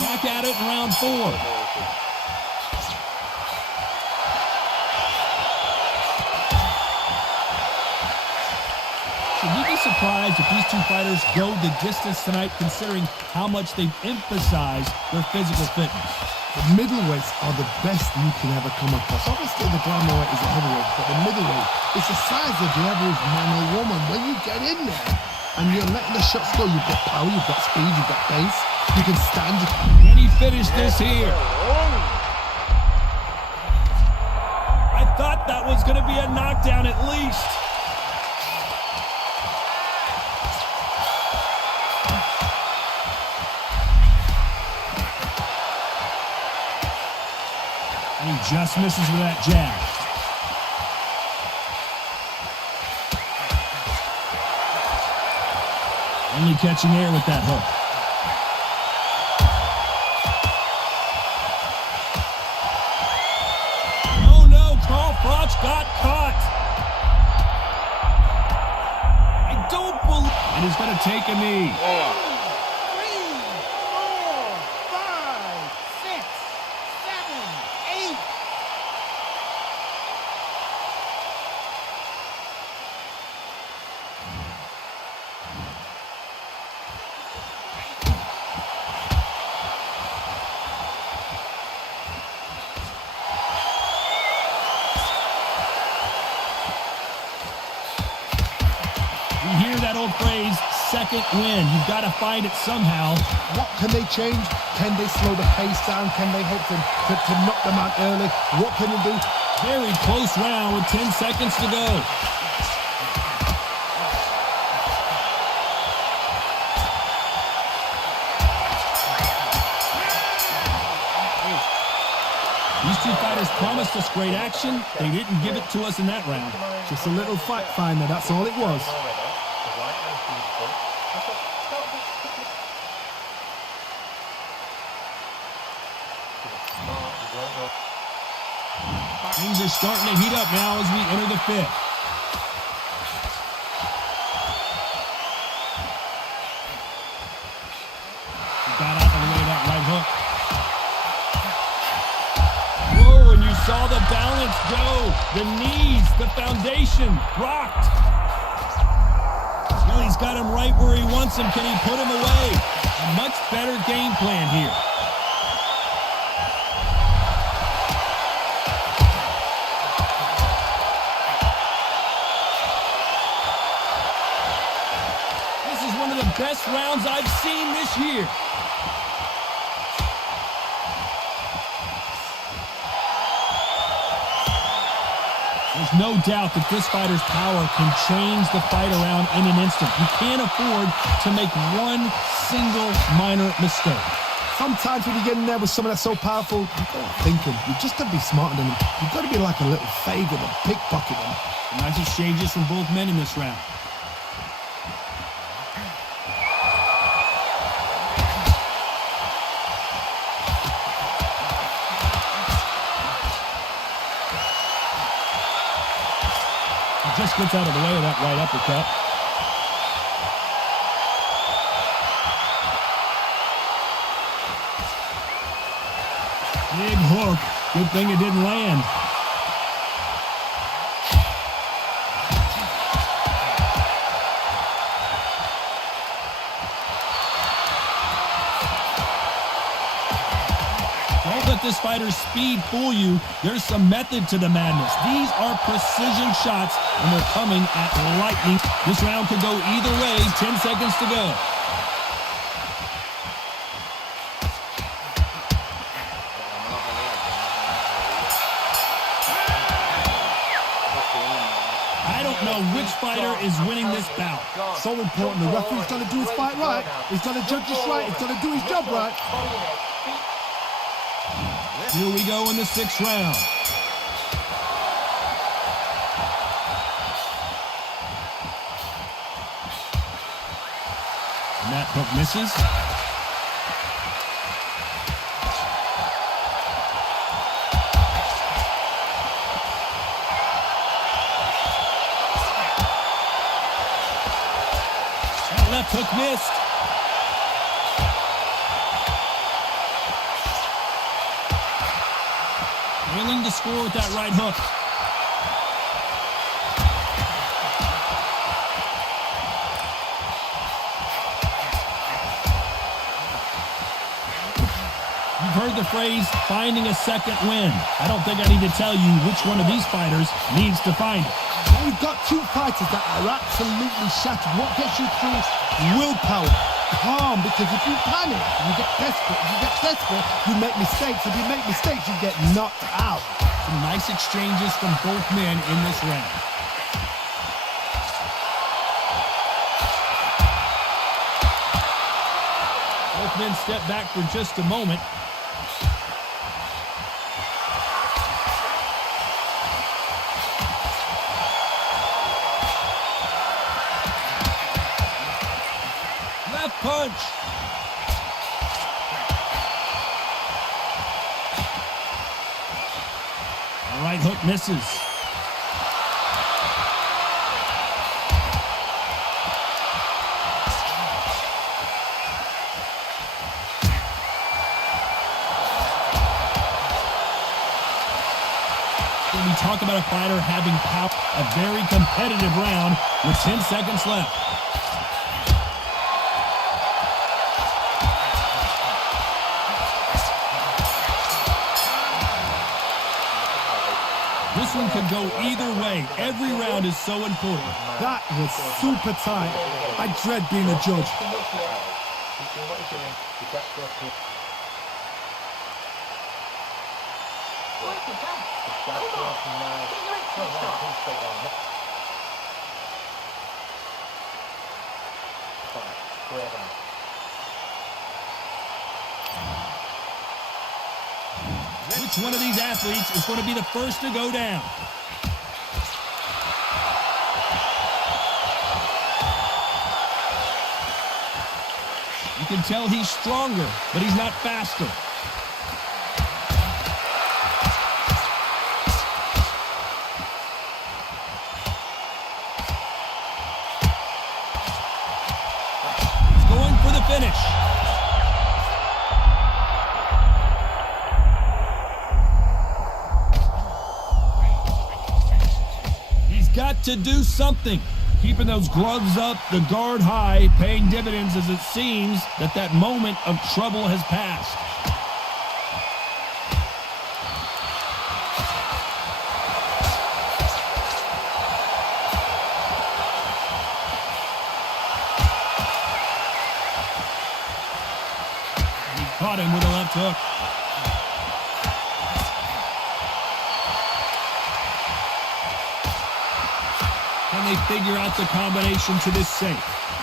Back at it in round 4. Should we be surprised if these two fighters go the distance tonight, considering how much they've emphasized their physical fitness? The middleweights are the best you can ever come across. Obviously, the glamour weight is a heavyweight, but the middleweight is the size of the average man or woman. When you get in there and you're letting the shots go, you've got power, you've got speed, you've got pace, you can stand. Can he finish this here? I thought that was going to be a knockdown at least. And he just misses with that jab. Only catching air with that hook. Oh no, Carl Froch got caught. I don't believe. And he's going to take a knee. 3, 4, 5, 6, 7, 8. You hear that old phrase, second win. You've got to find it somehow. What can they change? Can they slow the pace down? Can they hit them to knock them out early? What can they do? Very close round with 10 seconds to go. These two fighters promised us great action. They didn't give it to us in that round. Just a little fact finder, that's all it was. Things are starting to heat up now as we enter the 5th. He got out of the way of that right hook. Whoa, and you saw the balance go. The knees, the foundation, rocked. Well, he's got him right where he wants him. Can he put him away? A much better game plan here. the best rounds I've seen this year. There's no doubt that this fighter's power can change the fight around in an instant. You can't afford to make one single minor mistake. Sometimes when you get in there with someone that's so powerful, you've got to think him. You've just got to be smarter than him. You've got to be like a little Fagin and pickpocket him. Nice exchanges from both men in this round. He just gets out of the way of that right uppercut. Big hook. Good thing it didn't land. Don't let this fighter's speed fool you. There's some method to the madness. These are precision shots, and they're coming at lightning. This round could go either way. 10 seconds to go. I don't know which fighter is winning this bout. So important. The referee's got to do his fight right. He's got to judge this right. He's got to do his job right. Here we go in the 6th round. And that hook misses. That left hook missed. Willing to score with that right hook. You've heard the phrase, finding a second win. I don't think I need to tell you which one of these fighters needs to find it. Now you've got two fighters that are absolutely shattered. What gets you through is willpower. Calm, because if you panic, you get desperate. If you get desperate, you make mistakes. If you make mistakes, you get knocked out. Some nice exchanges from both men in this round. Both men step back for just a moment. Left punch. Right hook misses. When we talk about a fighter having power, a very competitive round with 10 seconds left. This one could go either way. Every round is so important. That was super tight. I dread being a judge. Which one of these athletes is going to be the first to go down? You can tell he's stronger, but he's not faster. He's going for the finish. Got to do something. Keeping those gloves up, the guard high, paying dividends as it seems that moment of trouble has passed. Caught him with a left hook. Can they figure out the combination to this safe?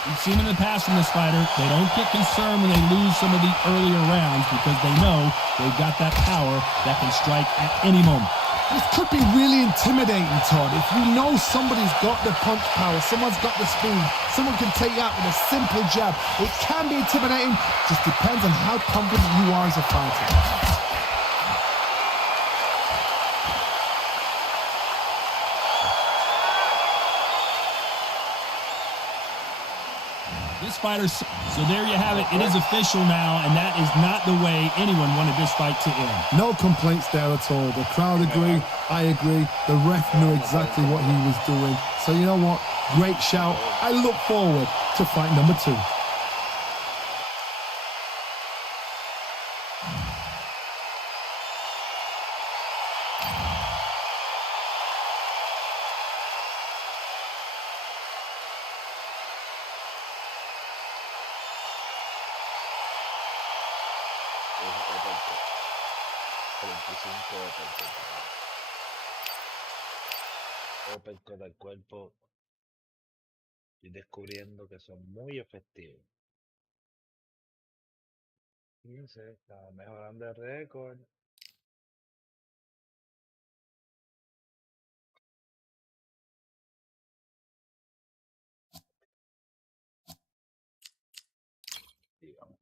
We've seen in the past from this fighter, they don't get concerned when they lose some of the earlier rounds because they know they've got that power that can strike at any moment. This could be really intimidating, Todd. If you know somebody's got the punch power, someone's got the speed, someone can take you out with a simple jab, it can be intimidating. Just depends on how confident you are as a fighter. This fighter, so there you have it. It is official now, and that is not the way anyone wanted this fight to end. No complaints there at all. The crowd agree, I agree. The ref knew exactly what he was doing. So you know what? Great shout. I look forward to fight number 2. Uppercut al cuerpo. Estoy descubriendo que son muy efectivos. Fíjense, está mejorando el récord. Digamos.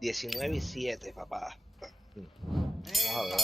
$19-7, papá. Vamos a ver ahora.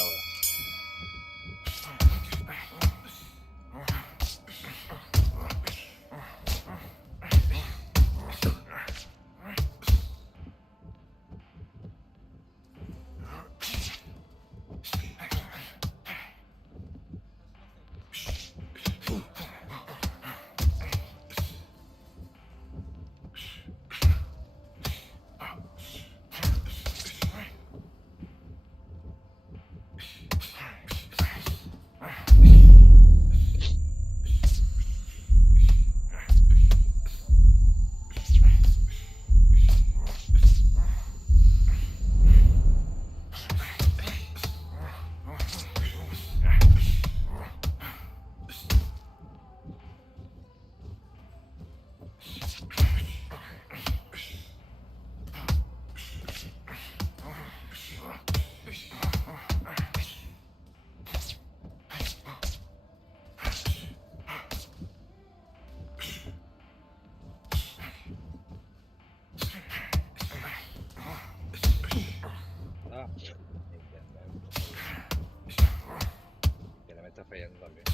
Que no me está fallando también.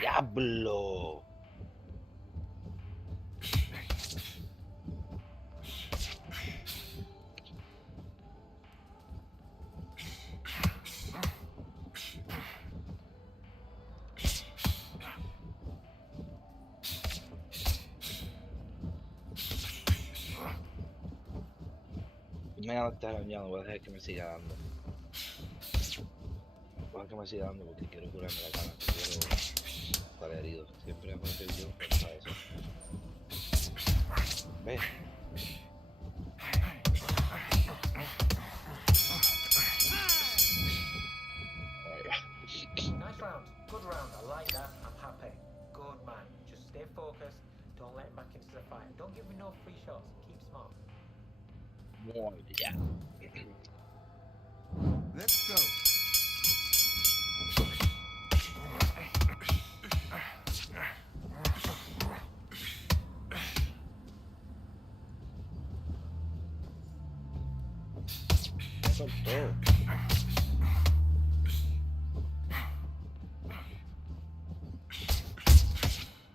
¡Diablo! Me va a estar dañado, voy a dejar que me siga dando. Voy a dejar que me siga dando porque quiero curarme la cara. Quiero estar herido. Siempre me parece yo para eso. Ve. Nice round. Good round. I like that. I'm happy. Good man. Just stay focused. Don't let him back into the fight. Don't give me no free shots. Keep smart. Muy bien. Let's go. Me soltó.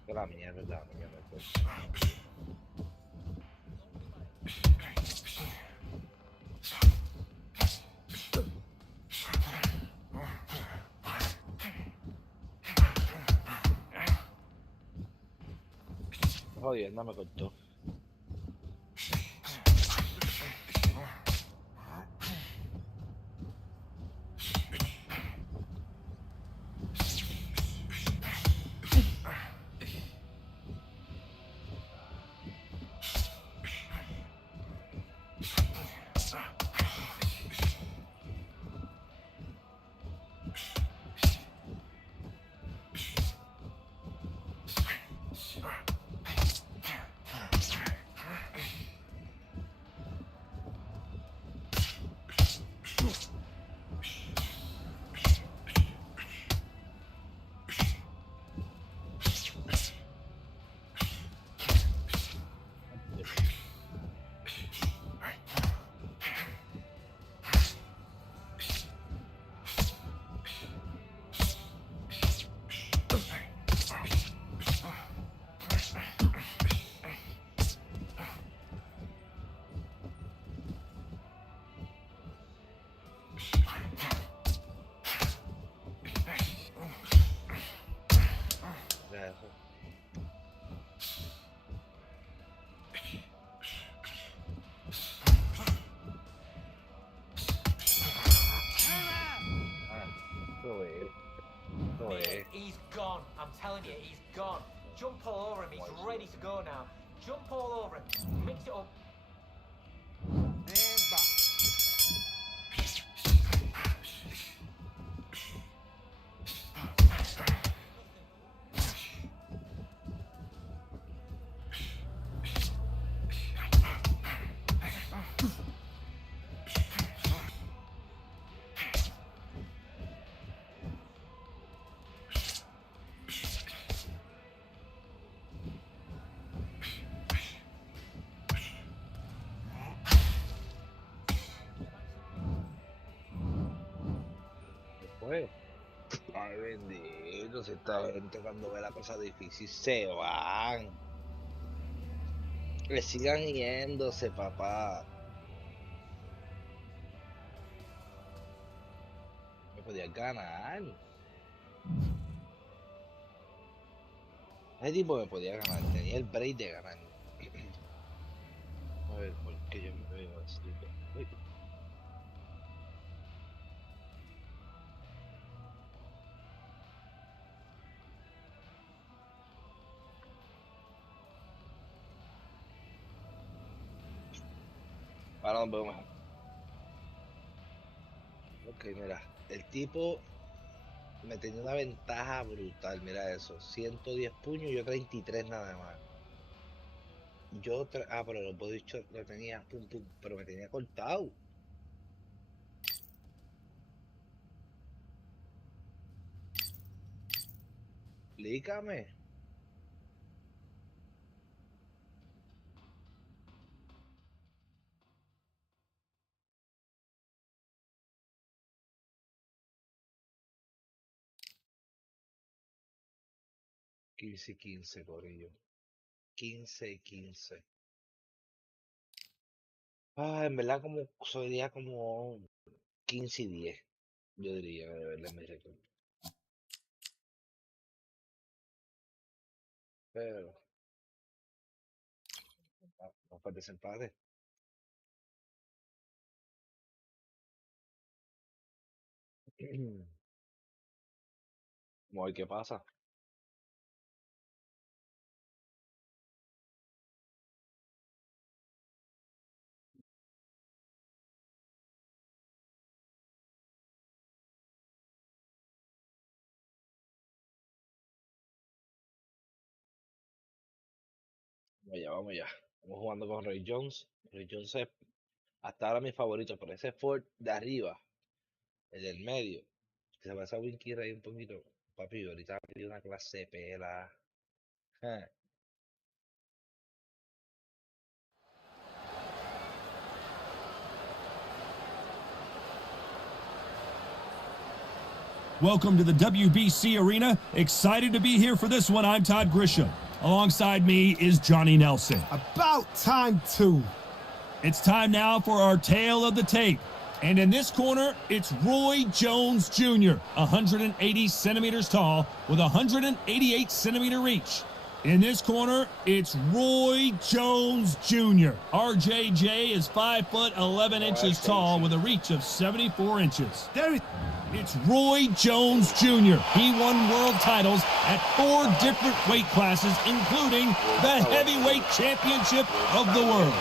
Que la mierda, mierda. Jodiendo, me cortó. Ya, eso. Ah, eso es. Eso Mate, es. he's gone. I'm telling you, he's gone. Jump all over him. He's ready to go now. Jump all over him. Mix it up. And back. Después. Ay, bendito. Si esta gente cuando ve la cosa difícil se van. Le sigan yéndose, papá. Me podía ganar. Ese tipo me podía ganar. Tenía el break de ganar. A ver, ¿por qué yo me veo así? Uy, ahora nos veo mejor. Ok, mira. El tipo me tenía una ventaja brutal. Mira eso. 110 puños, yo 33 nada más. Pero los body shots lo tenía, pum, pum, pero me tenía cortado. Explícame. 15-15, corillo. 15-15. Ah, en verdad como sería como 15-10. Yo diría, de verdad, mi récord. Pero, no fue desempate. Vamos a ver qué pasa. Vamos allá, vamos allá. Estamos jugando con Ray Jones. Ray Jones es hasta ahora mi favorito, pero ese Ford de arriba el del medio, que se pasa a Winky Ray un poquito. Papi, ahorita me dio una clase de pela. Ja. Welcome to the WBC Arena. Excited to be here for this one. I'm Todd Grisham. Alongside me is Johnny Nelson. About time too. It's time now for our tale of the tape. And in this corner, it's Roy Jones Jr., 180 centimeters tall with 188 centimeter reach. In this corner, it's Roy Jones Jr. RJJ is 5 foot 11 inches tall with a reach of 74 inches. It's Roy Jones Jr. He won world titles at 4 different weight classes, including the heavyweight championship of the world.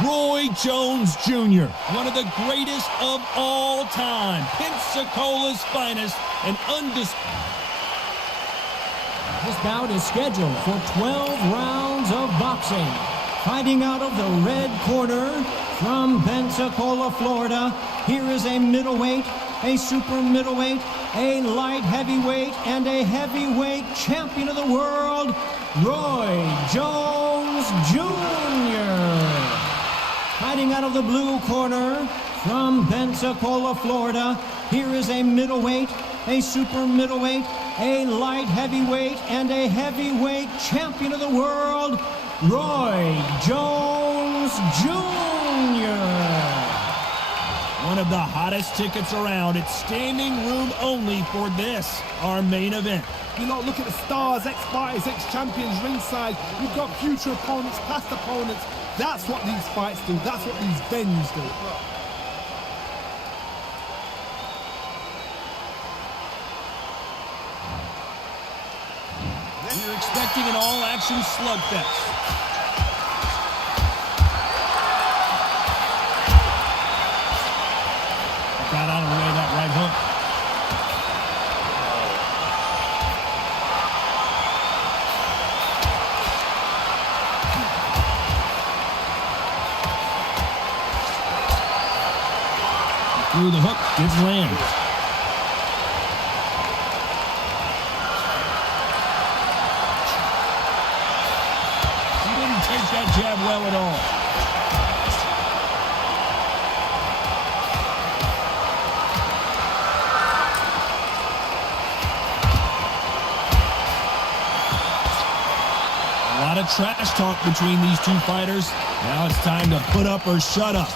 Roy Jones Jr., one of the greatest of all time, Pensacola's finest, and undisputed. This bout is scheduled for 12 rounds of boxing. Fighting out of the red corner from Pensacola, Florida, here is a middleweight, a super middleweight, a light heavyweight, and a heavyweight champion of the world, Roy Jones Jr. Fighting out of the blue corner from Pensacola, Florida, here is a middleweight, a super middleweight, a light heavyweight, and a heavyweight champion of the world, Roy Jones Jr. One of the hottest tickets around. It's standing room only for this, our main event. You know, look at the stars, ex-fighters, ex-champions ringside. You've got future opponents, past opponents. That's what these fights do. That's what these venues do. We're expecting an all-action slugfest. Got out of the way of that right hook. Through the hook, didn't land. He didn't take that jab well at all. A lot of trash talk between these two fighters. Now it's time to put up or shut up.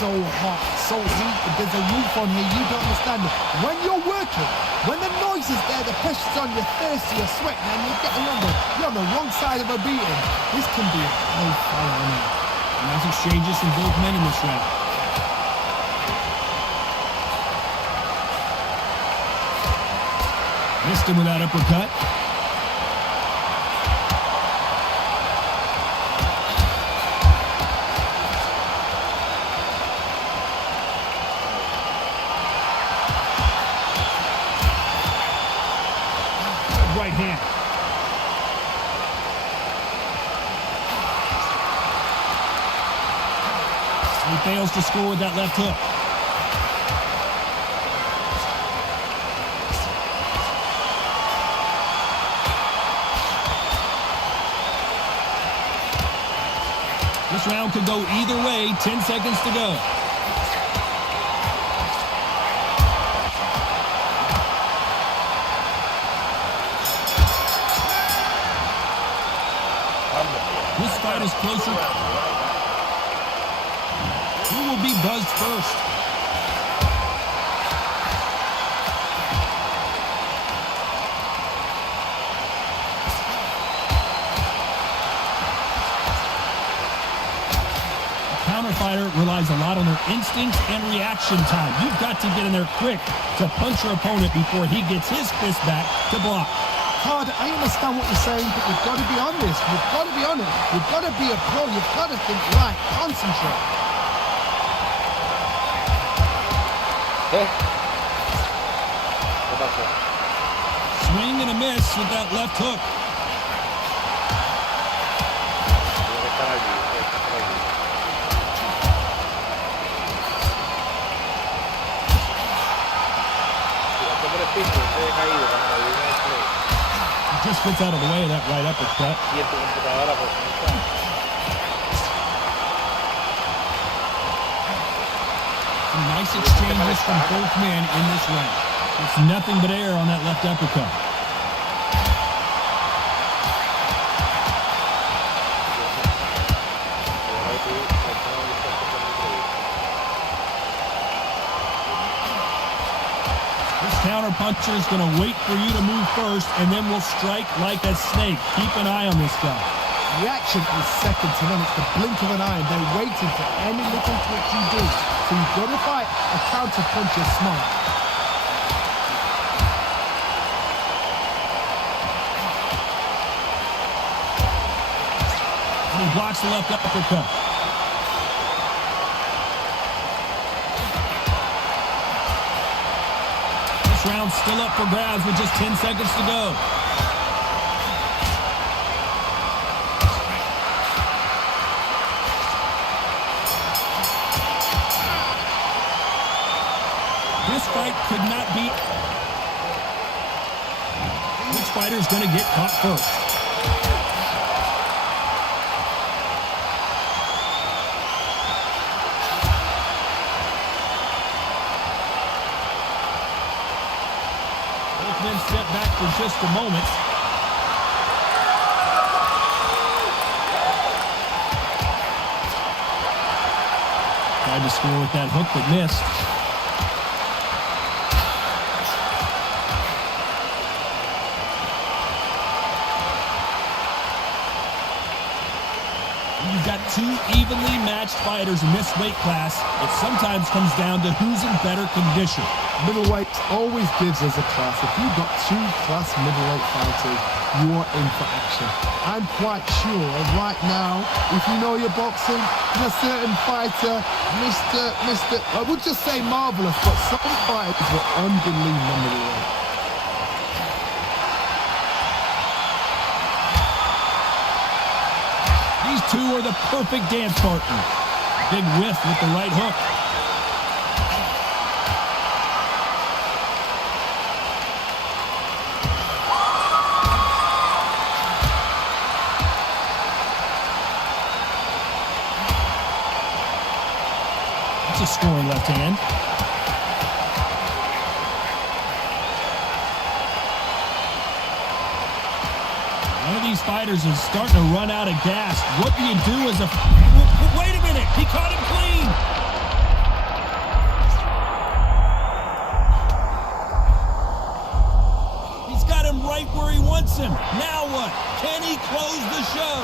So hot, so heated, there's a roof on here, you don't understand it. When you're working, when the noise is there, the pressure's on, you're thirsty, you're sweating, and you're on the wrong side of a beating. This can be a hellfire on it. Nice exchanges from both men in this round. Missed him with that uppercut. Right hand. He fails to score with that left hook. This round could go either way. 10 seconds to go. This fight is closer. Who will be buzzed first? A counter fighter relies a lot on their instincts and reaction time. You've got to get in there quick to punch your opponent before he gets his fist back to block. Hard, I understand what you're saying, but you've got to be honest. You've got to be honest. You've got to be a pro. You've got to think right. Concentrate. ¿Qué pasó? Swing and a miss with that left hook. piso, se he caído cuando vi el play. He just gets out of the way of that right uppercut. Y en tu computadora, pues, no está. Some nice exchanges from both men in this round. It's nothing but air on that left uppercut. This counter puncher is going to wait for you to move first, and then will strike like a snake. Keep an eye on this guy. Reaction is second to none. It's the blink of an eye, and they're waiting for any little twitch you do. So you've got to fight a counter puncher smart. And he blocks the left uppercut. This round's still up for grabs with just 10 seconds to go. This fight could not be. Which fighter's going to get caught first? Both men step back for just a moment. Tried to score with that hook but missed. You've got two evenly matched fighters in this weight class. It sometimes comes down to who's in better condition. Middleweight always gives us a class. If you've got two class middleweight fighters, you're in for action. I'm quite sure right now, if you know your boxing, there's a certain fighter, I would just say marvelous, but some fighters were unbelievable middleweight. These two are the perfect dance partner. Big whiff with the right hook. That's a scoring left hand. One of these fighters is starting to run out of gas. What do you do as a... Wait a minute! He caught him clean! He's got him right where he wants him. Now what? Can he close the show?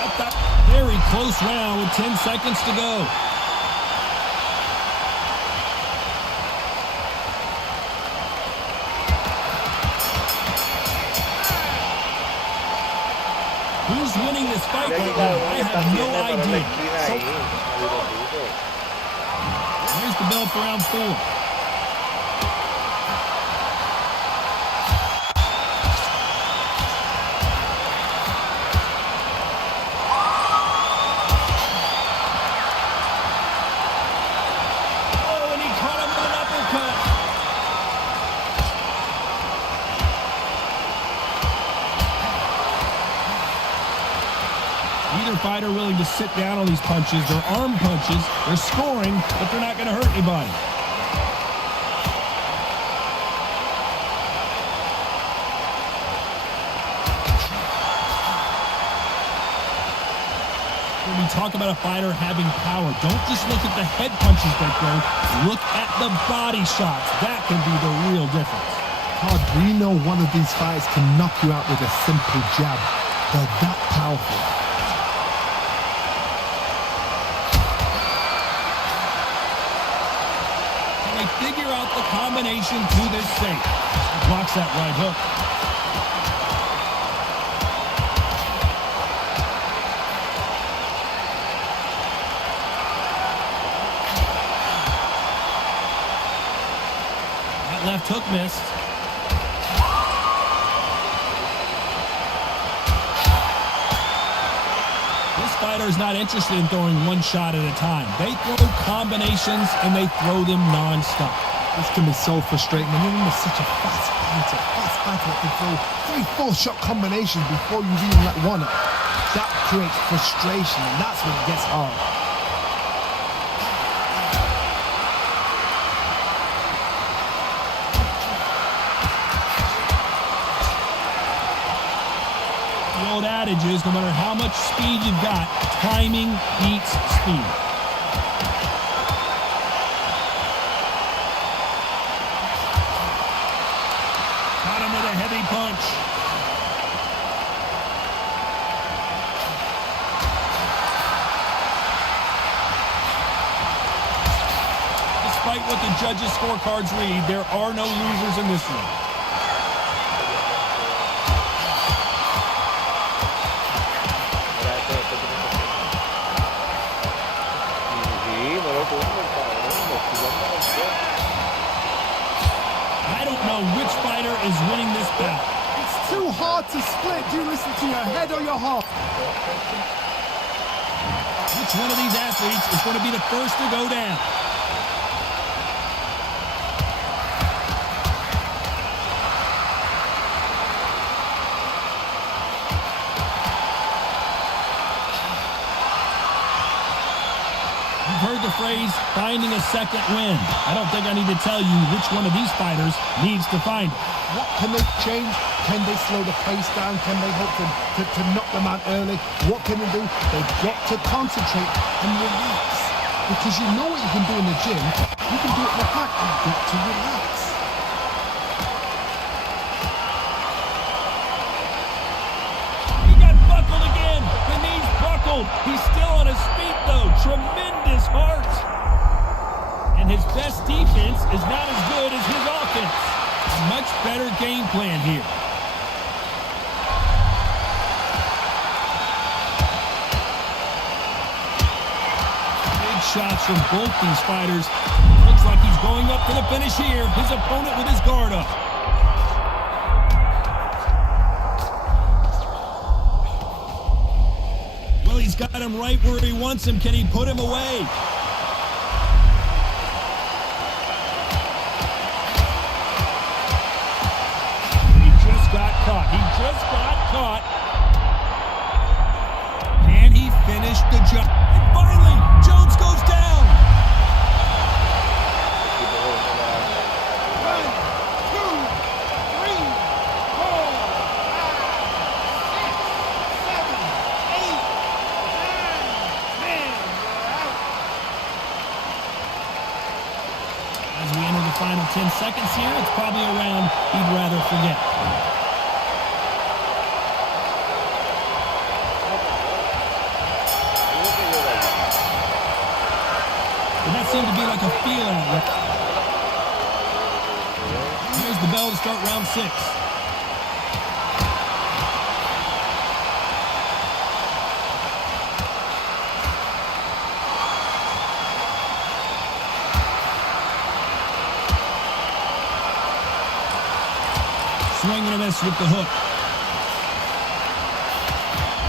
A very close round with 10 seconds to go. Who's winning this fight right now? I have no idea. Here's the bell for round 4. Oh, and he caught him with an uppercut. Either fighter willing to sit down on these punches. They're arm punches. They're scoring, but they're not going to hurt anybody. When we talk about a fighter having power, don't just look at the head punches they throw. Look at the body shots. That can be the real difference. Todd, we know one of these fighters can knock you out with a simple jab. They're that powerful. They figure out the combination to this safe. Blocks that right hook. That left hook missed. This fighter is not interested in throwing one shot at a time. They throw combinations and they throw them non-stop. This can be so frustrating when you're in such a fast fighter that can throw 3-4 shot combinations before you've even let one up. That creates frustration, and that's when it gets hard. The old adage is, no matter how much speed you've got, timing beats speed. Caught him with a heavy punch. Despite what the judges' scorecards read, there are no losers in this one. I don't know which fighter is winning this bout. It's too hard to split. Do you listen to your head or your heart? Which one of these athletes is going to be the first to go down? You've heard the phrase, finding a second win. I don't think I need to tell you which one of these fighters needs to find it. What can they change? Can they slow the pace down? Can they hope to knock them out early? What can they do? They've got to concentrate and relax. Because you know what you can do in the gym. You can do it in the pack. You've got to relax. He got buckled again. The knee's buckled. He's still on his feet, though. Tremendous heart. And his best defense is not as good as his offense. A much better game plan here. Big shots from both these fighters. Looks like he's going up to the finish here. His opponent with his guard up. Well, he's got him right where he wants him. Can he put him away? He just got caught. Can he finish the job? And finally, Jones goes down. 1, 2, 3, 4, 5, 6, 7, 8, 9, 10. As we enter the final 10 seconds here, it's probably a round he'd rather forget. Seemed to be like a feel-out. Here's the bell to start round 6. Swing and a miss with the hook.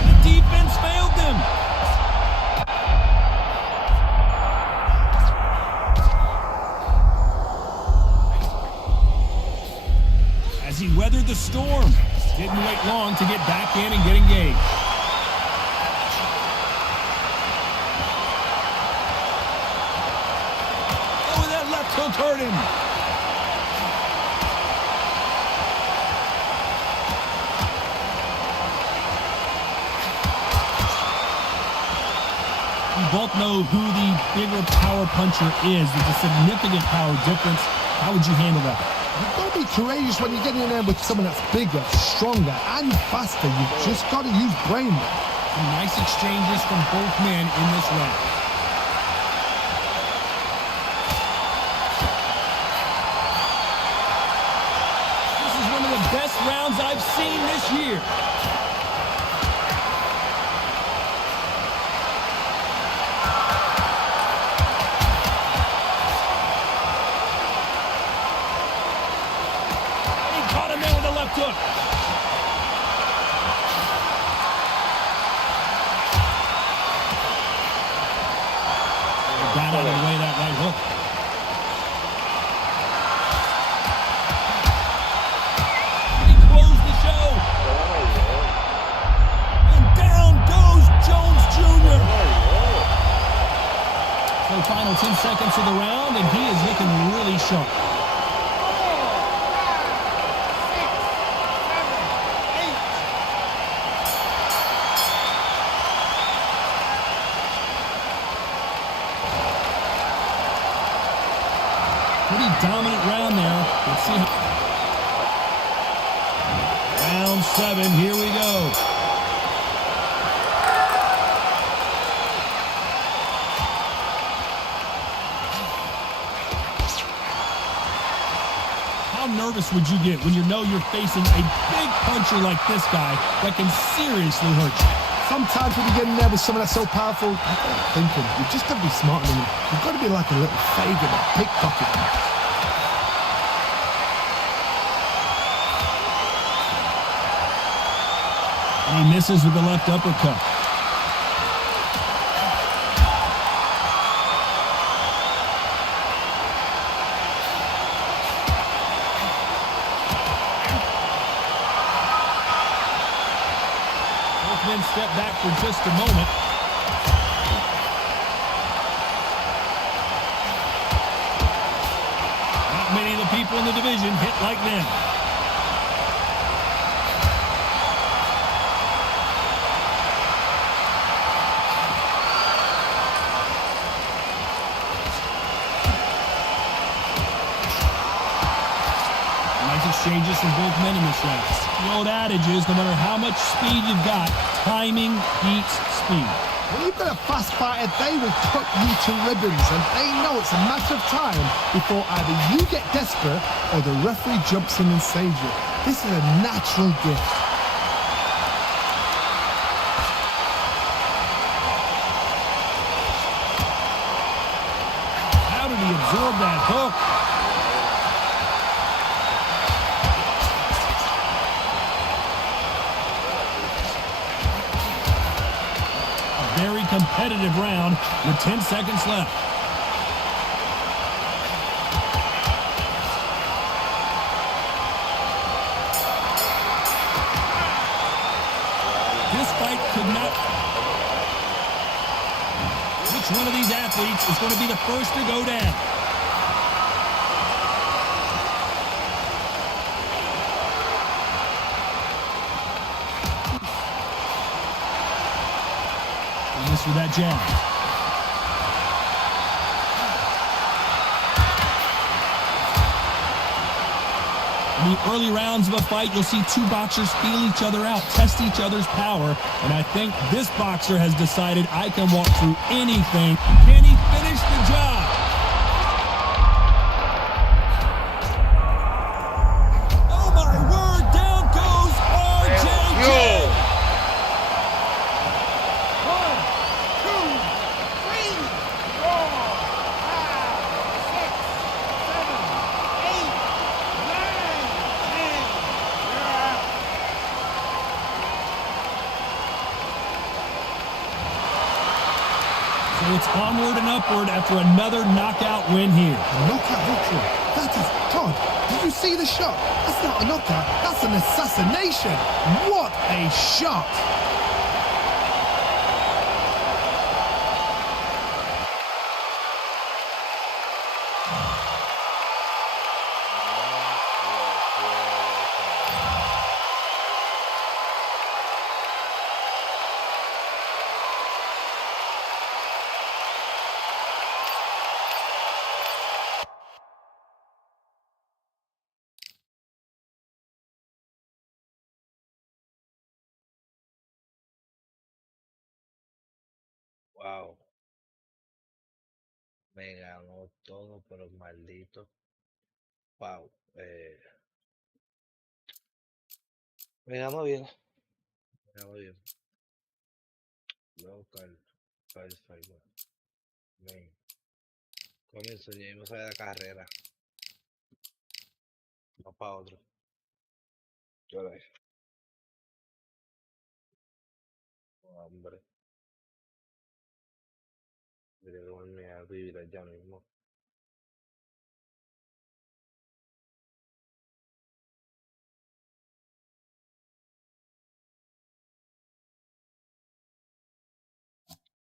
The defense failed them. He weathered the storm. Didn't wait long to get back in and get engaged. Oh, that left hook hurt him. We both know who the bigger power puncher is. There's a significant power difference. How would you handle that? You've got to be courageous when you get in there with someone that's bigger, stronger, and faster. You've just got to use brain. Some nice exchanges from both men in this round. This is one of the best rounds I've seen this year. Hook. Got out of the way that right hook. Final 10 seconds of the round, and he is looking really sharp. Pretty dominant round there. Let's see. Round 7, here we go. How nervous would you get when you know you're facing a big puncher like this guy that can seriously hurt you? Sometimes when you get nervous, someone that's so powerful, thinking, you've just got to be smarter than them. You've got to be like a little faggot or pickpocket. And he misses with the left uppercut. Both men step back for just a moment. Not many of the people in the division hit like them. Exchanges from both men in this round. The old adage is, no matter how much speed you've got, timing beats speed. When you've got a fast fighter, they will cut you to ribbons, and they know it's a matter of time before either you get desperate or the referee jumps in and saves you. This is a natural gift. How did he absorb that hook? Very competitive round with 10 seconds left. This fight could not... Which one of these athletes is going to be the first to go down? For that jab. In the early rounds of a fight, you'll see two boxers feel each other out, test each other's power, and I think this boxer has decided I can walk through anything. Can he finish the job? Oh my word, down goes RJJ! So it's onward and upward after another knockout win here. A knockout victory. That is, God, did you see the shot? That's not a knockout, that's an assassination. What a shot. Wow, me ganó todo, pero maldito. Wow, me ganó bien, me ganó bien. Local, fight, man. Comienzo, ya íbamos a la carrera, no para otro. Lloré, hombre, diré que me a vivir allá mismo.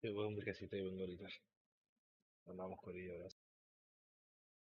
Yo voy un briquecito y vengo ahorita. Andamos con ello, gracias.